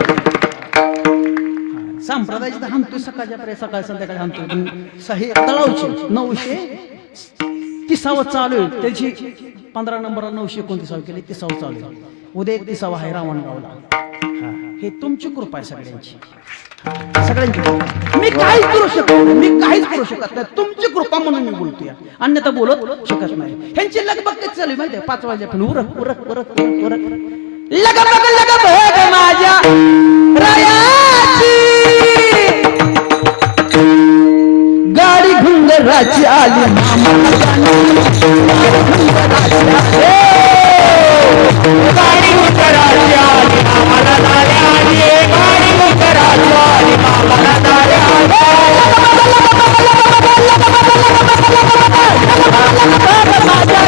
संप्रदायाची तर हाणतोय सकाळच्या पर्यंत, सकाळ संध्याकाळी हाणतोय. सही तळावची 930 चालू आहे. त्याची 15 नंबरला 929 केली, 30 चालू आहे. उद्या 31 आहे रावणगावला. हे तुमची कृपा आहे सगळ्यांची, सगळ्यांची. मी काहीच करू शकत नाही, मी काहीच करू शकत नाही. तुमची कृपा म्हणून मी बोलतोय, अन्यथा बोलत शकत नाही. ह्यांची लगबग कशी चालू माहिती आहे? 5 वाजेपर्यंत उरक उरक उरक उरक उरक लगबग लगबग माझ्या रायाची गाडी घुंगराची आली मामा गाडी घुंगराची आली मामाला दाऱ्या आली, गाडी घुंगराची आली मामाला दाऱ्या आली. माझ्या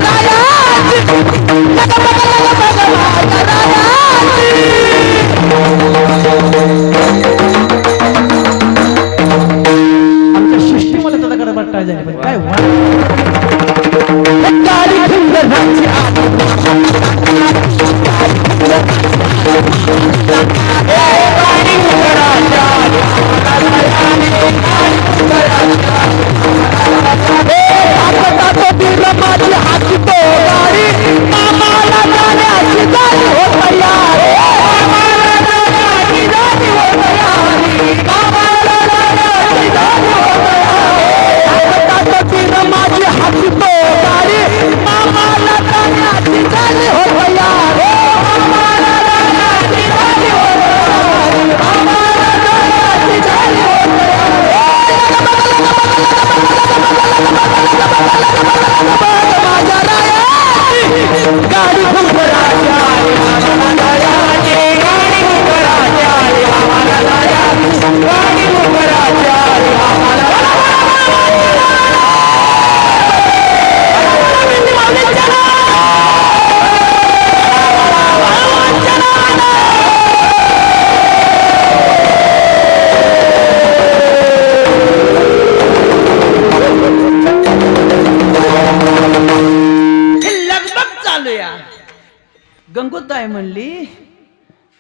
गंगोताई म्हणली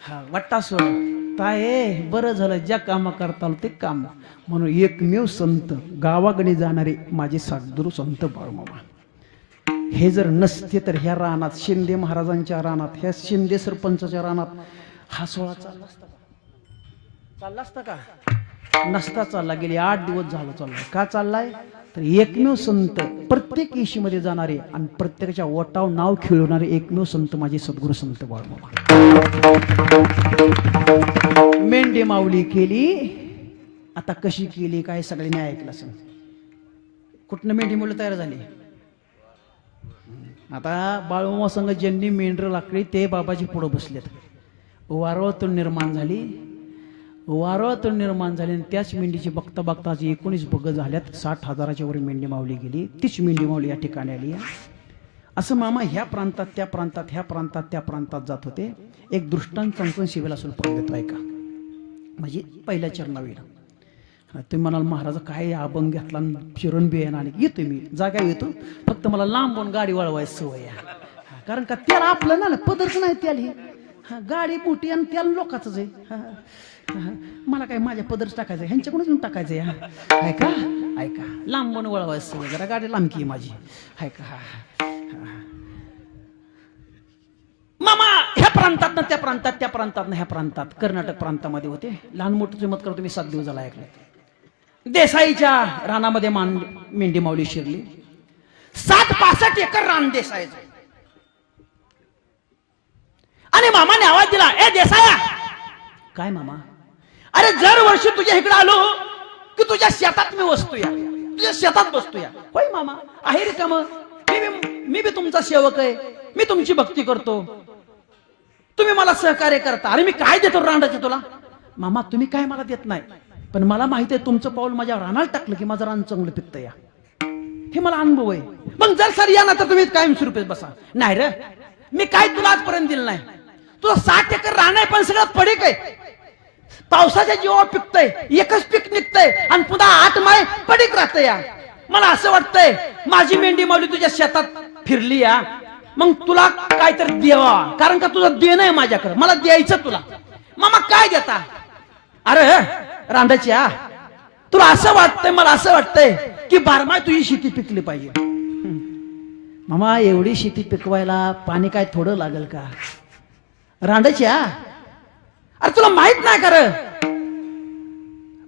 हा वाटा सोड ताये बरं झालं ज्या काम करता आलं ते काम म्हणून एकमेव संत गावाकडे जाणारे माझे सद्गुरू संत बाळूमामा हे जर नसते तर ह्या रानात शिंदे महाराजांच्या रानात ह्या शिंदे सरपंचाच्या रानात हा सोहळा चालला असता का नसता चालला गेले 8 दिवस झालं चाललाय का चाललाय तर एकमेव संत प्रत्येक येशीमध्ये जाणारे आणि प्रत्येकाच्या ओटाव नाव खेळवणारे एकमेव संत माझे सद्गुरू संत बाळूमामा मेंढे माऊली केली आता कशी केली काय सगळ्यांनी ऐकलं असेल कुठनं मेंढी मुलं तयार झाली आता बाळूमामा संघ ज्यांनी मेंढर लाकडी ते बाबाजी पुढे बसलेत वारळातून निर्माण झाली आणि त्याच मेंढीची बघता बघता 19 बग झाल्यात 60,000च्या वर मेंढी मावली गेली तीच मेंढी मावली या ठिकाणी आली असं मामा ह्या प्रांतात त्या प्रांतात ह्या प्रांतात त्या प्रांतात जात होते एक दृष्टांत सांगून शिवेला सुरू देतो ऐका म्हणजे पहिल्या चरणावीला तुम्ही म्हणाल महाराज काय अभंग घेतला चिरण बियाणं आणि येतो मी जागा येतो फक्त मला लांबून गाडी वळवायची सवय कारण का त्याला आपलं ना पदरच नाही त्याला गाडी मोठी आणि त्याला लोकांच आहे मला काय माझ्या पदरच टाकायचं ह्यांच्याकडूनच येऊन टाकायचं ऐका ऐका लांबून वळवायची सवय जरा गाडी लांबकी माझी ऐका मामा ह्या प्रांतात ना त्या प्रांतात त्या प्रांतात ना ह्या प्रांतात कर्नाटक प्रांतामध्ये होते लहान मोठं मत करतो मी 7 दिवस झाला ऐकलं देसाईच्या रानामध्ये मेंढी माऊली शिरली 65 एकर रान देसाईचं आणि मामाने आवाज दिला ए देसाया काय मामा अरे दर वर्षी तुझ्या इकडे आलो की तुझ्या शेतात मी बसतोया तुझ्या शेतात बसतोया होय मामा आहे रे का मग मी बी तुमचा सेवक आहे मी तुमची भक्ती करतो तुम्ही मला सहकार्य करता अरे मी काय देतो रानाचं तुला मामा तुम्ही काय मला देत नाही पण मला माहिती आहे तुमचं पाऊल माझ्या रानाला टाकलं की माझं रान चांगलं पिकतं या हे मला अनुभव आहे मग जर सर या ना तर तुम्ही कायमस्वरूपी बसा नाही रे मी काय तुला आजपर्यंत दिलं नाही तुला 60 एकर रान आहे पण सगळं पडीक आहे पावसाच्या जीवावर पिकतंय एकच पीक निघतंय आणि पुन्हा 8 माय पडीक राहतंय या मला असं वाटतंय माझी मेंढी माऊली तुझ्या शेतात फिरली या मग तुला काहीतरी द्यावा कारण का तुझं देणं आहे माझ्याकडे मला द्यायचं तुला मामा काय देता अरे रांडाच्या तुला असं वाटतंय मला असं वाटतंय की बारमाही तुझी शेती पिकली पाहिजे मामा एवढी शेती पिकवायला पाणी काय थोडं लागेल का रांडाच्या अरे तुला माहित नाही का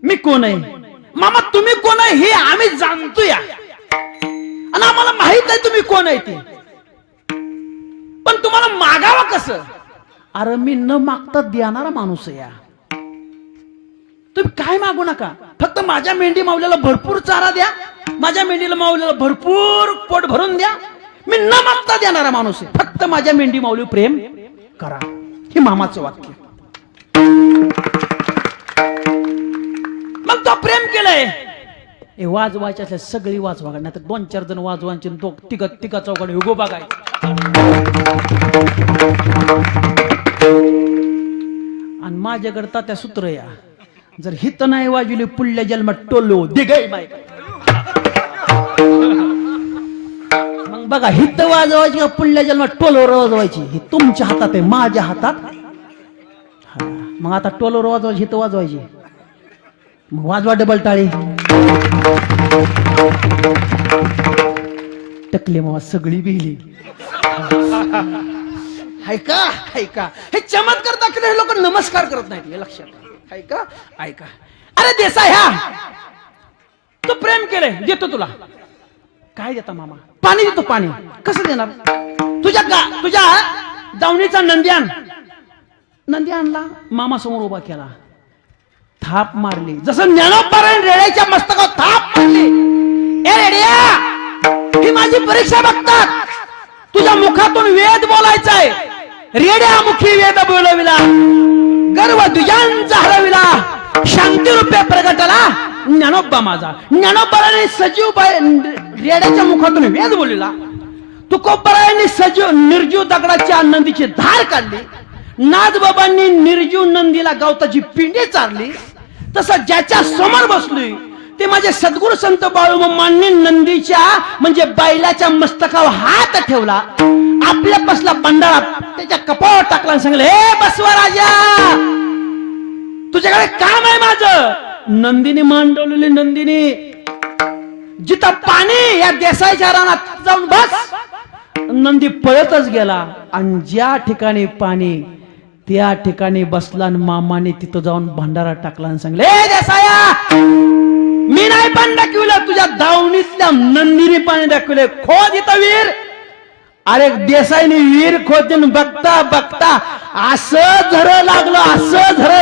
मी कोण आहे मामा तुम्ही कोण आहे हे आम्ही जाणतो या आणि आम्हाला माहित आहे तुम्ही कोण आहे ते पण तुम्हाला मागावं कसं अरे मी न मागता देणारा माणूस आहे या तुम्ही काय मागू नका फक्त माझ्या मेंढी माऊलीला भरपूर चारा द्या माझ्या मेंढीला माऊलीला भरपूर पोट भरून द्या मी न मागता देणारा माणूस आहे फक्त माझ्या मेंढी माऊली प्रेम करा हे मामाचं वाक्य मग तो प्रेम केलंय हे वाजवायचे असल्या सगळी वाजवा नाही तर 2-4 जण वाजवायचे तिघा चौघांनी उगो बघायचं आणि माझ्याकडे त्या सूत्र या जर हित नाही वाजवली पुढल्या जन्मात टोलो दिगाई माय मग बघा हित वाजवायची का पुढल्या जन्मात टोलो वाजवायची ही तुमच्या हातात आहे माझ्या हातात मग आता टोलो वाजवायची हित वाजवायची मग वाजवा डबल टाळी टकले मावा सगळी बिहली ऐका ऐका हे चमत्कार दाखले हे लोक नमस्कार करत नाहीत हे लक्षात ऐका ऐका अरे देसाई ह्या तू प्रेम केलंय देतो तुला काय देता मामा पाणी देतो पाणी कसं देणार तुझ्या दावणीचा नंद्यानला मामा समोर उभा केला थाप मारली जसं ज्ञानोबारायण रेड्याच्या मस्तकावर थाप मारली ए रेड्या ही माझी परीक्षा बघतात तुझ्या मुखातून वेद बोलायचा आहे रेड्या मुखी वेद बोलविला गर्व द्विजांचा हरविला शांती रूपे प्रगटला ज्ञानोबा माझा ज्ञानोबाराने सजीव रेड्याच्या मुखातून वेद बोलला तुकोबारायांनी सजीव निर्जीव दगडाच्या नंदीची धार काढली नाथबाबांनी निर्जीव नंदीला गवताची पिंडी चारली तसं ज्याच्या समोर बसलोय ते माझे सद्गुरू संत बाळूमामांनी नंदीच्या म्हणजे बैलाच्या मस्तकावर हात ठेवला आपल्या बसला बंडाळा त्याच्या कपाळावर टाकला आणि सांगितलं, हे बसवा राजा, तुझ्याकडे काम आहे माझं. नंदिनी मांडवलेली नंदिनी, जिथं पाणी या देसाईच्या रानात जाऊन बस. नंदी पळतच गेला आणि ज्या ठिकाणी पाणी त्या ठिकाणी बसला आणि मामाने तिथं जाऊन भंडारा टाकला आणि सांगले, ए देसाया, मी नाही पाणी दाखवलं, तुझ्या दावणीतल्या नंदीने पाणी दाखवले, खोद इथं वीर. अरे देसाईने वीर खोदून बघता बघता असं झरं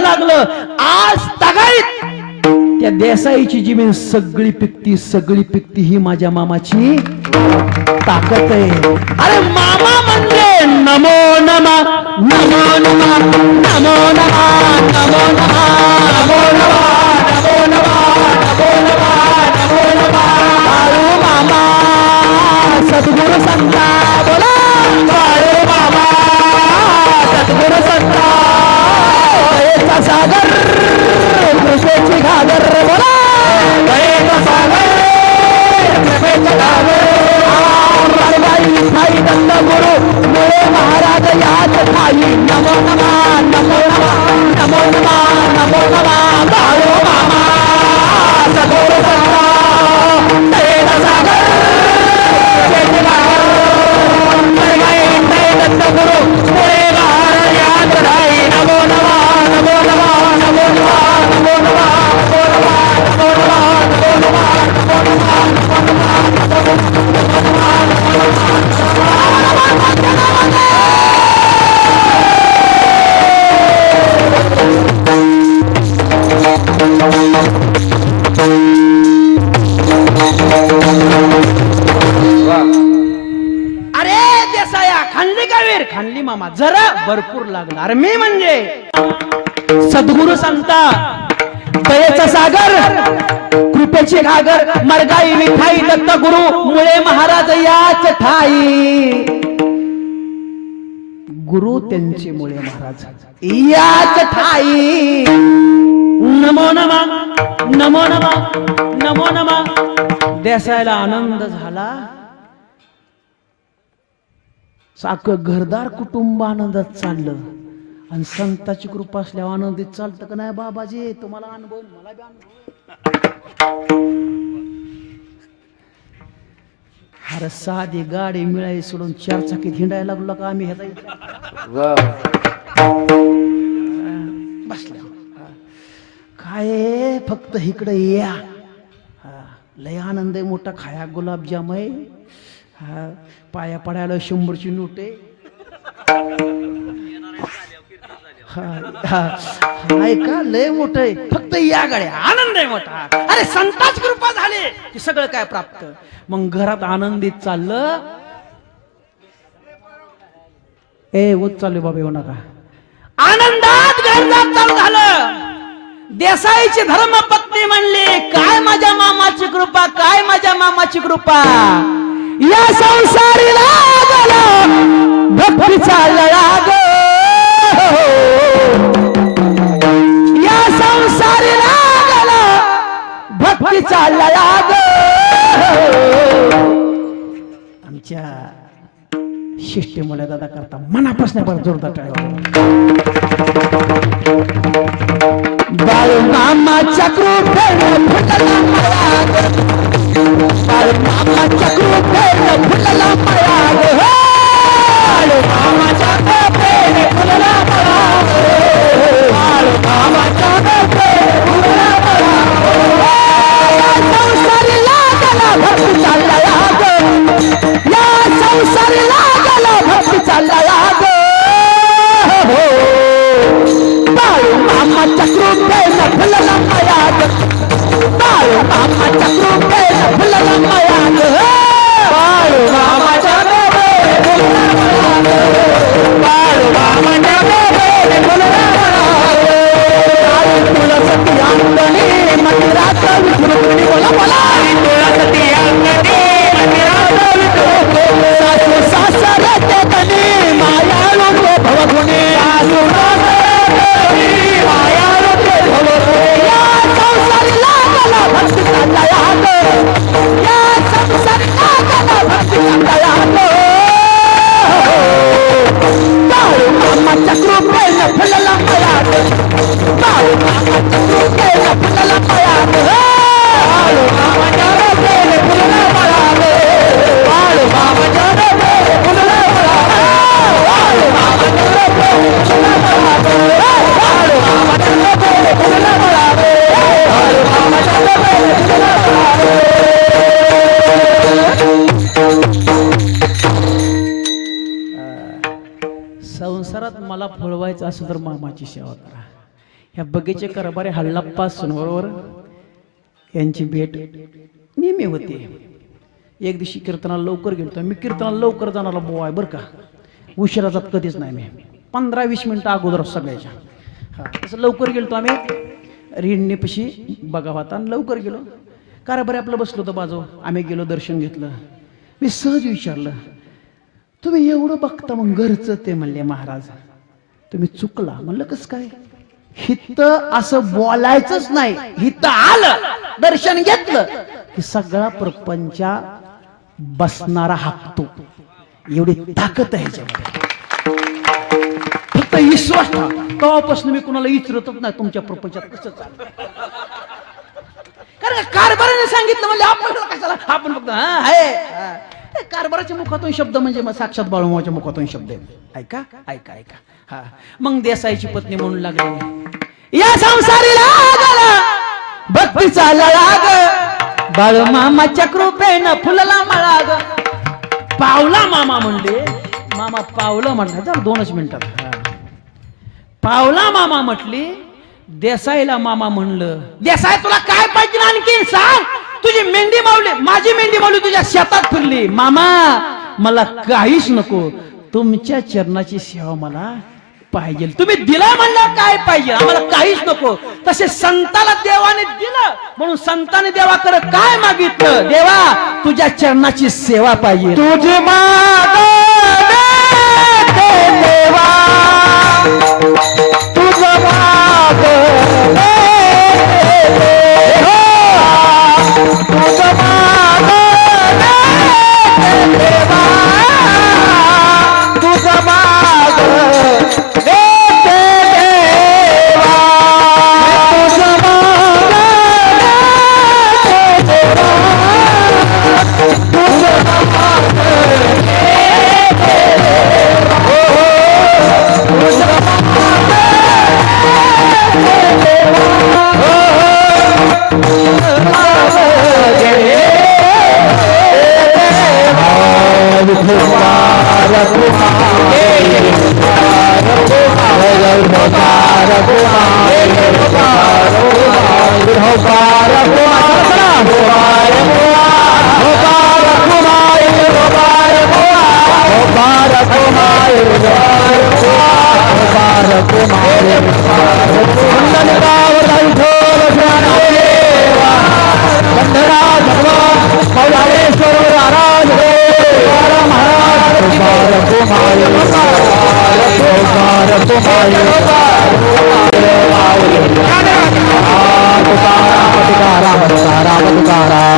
लागलं आज तगाईत त्या देसाईची जमीन सगळी पिकती ही माझ्या मामाची ताकद आहे. अरे मामा म्हणजे नमो नमा नमो नमा नमो नमा नमो नमा नमो नमा नमो नमा नमो नमा नमो नमा. बाळू मामा सद्गुरु संता बोला, बाळू मामा सद्गुरु संता, दयेचा सागर कृपेची घागर बोला, दयेचा सागर कृपेची घागर. ठाई दत्त गुरु मुळे महाराज याच ठाई. नमो नमा नमो नमा नमो नमा नमो नमा. बाळू मामा सद्गुरु संता, दयेचा सागर कृपेची घागर. दत्त गुरु मुळे महाराज याच ठाई. नमो नमा नमो नमा नमो नमा नमो नमा नमो नमा नमो नमा नमो नमा नमो अरे देसाया, खाल्ली का वीर? खाल्ली मामा, जरा भरपूर लागला. अरे मी म्हणजे सद्गुरु सांगता, दयेचा सागर कृपेची घागर. मरगाई विठाई दत्त गुरु मुळे महाराज याच ठाई. गुरु त्यांचे मुळे महाराज याच ठाई. नमो नमा नमो नमा नमो नमा. देसाईला आनंद झाला. सारखं घरदार कुटुंब आनंदात चाललं आणि संताची कृपा असल्यावर आनंदित चालतं का नाही बाबाजी? तुम्हाला अनुभव, मला बी अनुभव. अरे साधी गाडी मिळाली सोडून चार चाकीत हिंडायला लागलो का आम्ही ह्याचा बसल्या. काय फक्त इकडे या, लय आनंद आहे मोठा. खाया गुलाबजाम आहे, पाया पडायला 100ची नोट आहे. का लय मोठ आहे, फक्त या गाड्या आनंद आहे मोठा. अरे संताच कृपा झाली की सगळं काय प्राप्त. मग घरात आनंदित चाललं. ए उत चालू बाबा, येऊ नका. आनंदात घरदार चालू झालं. देसाईची धर्मपत्नी म्हणली, काय माझ्या मामाची कृपा, काय माझ्या मामाची कृपा. या संसारीला गेला भक्तीचा लळा ग. या संसारीला गेला भक्तीचा लळा ग. आमच्या शिष्टीमुळे दादा करता मनापासून बरं जोरदार टाळ्या. बाळू मामाच्या कृपेने फुटला माया ग. बाळू मामाच्या कृपेने फुटला माया ग. बाळू मामाच्या कृपेने फुटला माया ग. बाळू मामाच्या कृपेने फुटला माया ग. या संसारीला गेला भक्तीचा लळा ग. या संसारीला गेला भक्तीचा लळा ग. बाळू मामाच्या कृपेने फुटला माया ग. बाळू मामाच्या कृपेने फुटला माया ग. संसारात मला फळवायचं असं तर मामाची सेवा करा. ह्या बगीचे कारभारी हल्लाप्पा सोनवरवर यांची भेट नेहमी होते. एक दिवशी कीर्तनाला लवकर गेलो. मी कीर्तनाला लवकर जाणारा बोवा आहे बरं का, उशिरा जात कधीच नाही मी, 15-20 मिनटं अगोदर सगळ्याच्या. हां, तसं लवकर गेलो आम्ही रिणीपाशी बघा होता आणि लवकर गेलो. कारभारी आपलं बसलो होतं बाजू. आम्ही गेलो, दर्शन घेतलं. मी सहज विचारलं, तुम्ही एवढं बघता मग घरचं? ते म्हणले, महाराज तुम्ही चुकला. म्हणलं कसं काय? हिथं असं बोलायचंच नाही, हिथं आलं दर्शन घेतलं की सगळा प्रपंच बसणारा हाकतो. एवढी ताकद आहे ह्याच्यामध्ये. फक्त विश्वास ठेवा. तेव्हापासून मी कुणाला विचारतच नाही तुमच्या प्रपंचात कसं चाललं. कारण कारभाराने सांगितलं म्हणजे आपण कशाला, आपण फक्त कारभाराच्या मुखातून शब्द म्हणजे मग साक्षात बाळूमामाच्या मुखातून शब्द आहे. ऐका ऐका ऐका. हा, मग देसाईची पत्नी म्हणून लागली, या संसारीला भक्तीचा लळाग, बाळूमामाच्या कृपेनं फुलला मळाग. पावला मामा म्हणले, मामा पावलं म्हणलं. चल 2च मिनिटात. पावला मामा म्हटली. देसाईला मामा म्हणलं, देसाई तुला काय पाहिजे आणखी सांग. तुझी मेंढी मावली, माझी मेंढी मावली तुझ्या शेतात फिरली. मामा मला काहीच नको, तुमच्या चरणाची सेवा मला पाहिजे. तुम्ही दिला म्हणलं काय पाहिजे, आम्हाला काहीच नको. तसे संताला देवाने दिलं म्हणून संताने देवाकडे काय मागितलं? देवा तुझ्या चरणाची सेवा पाहिजे. तुझी माग देवा, तुझं माग तुझं माग देवा, तुझं माग तुकाराम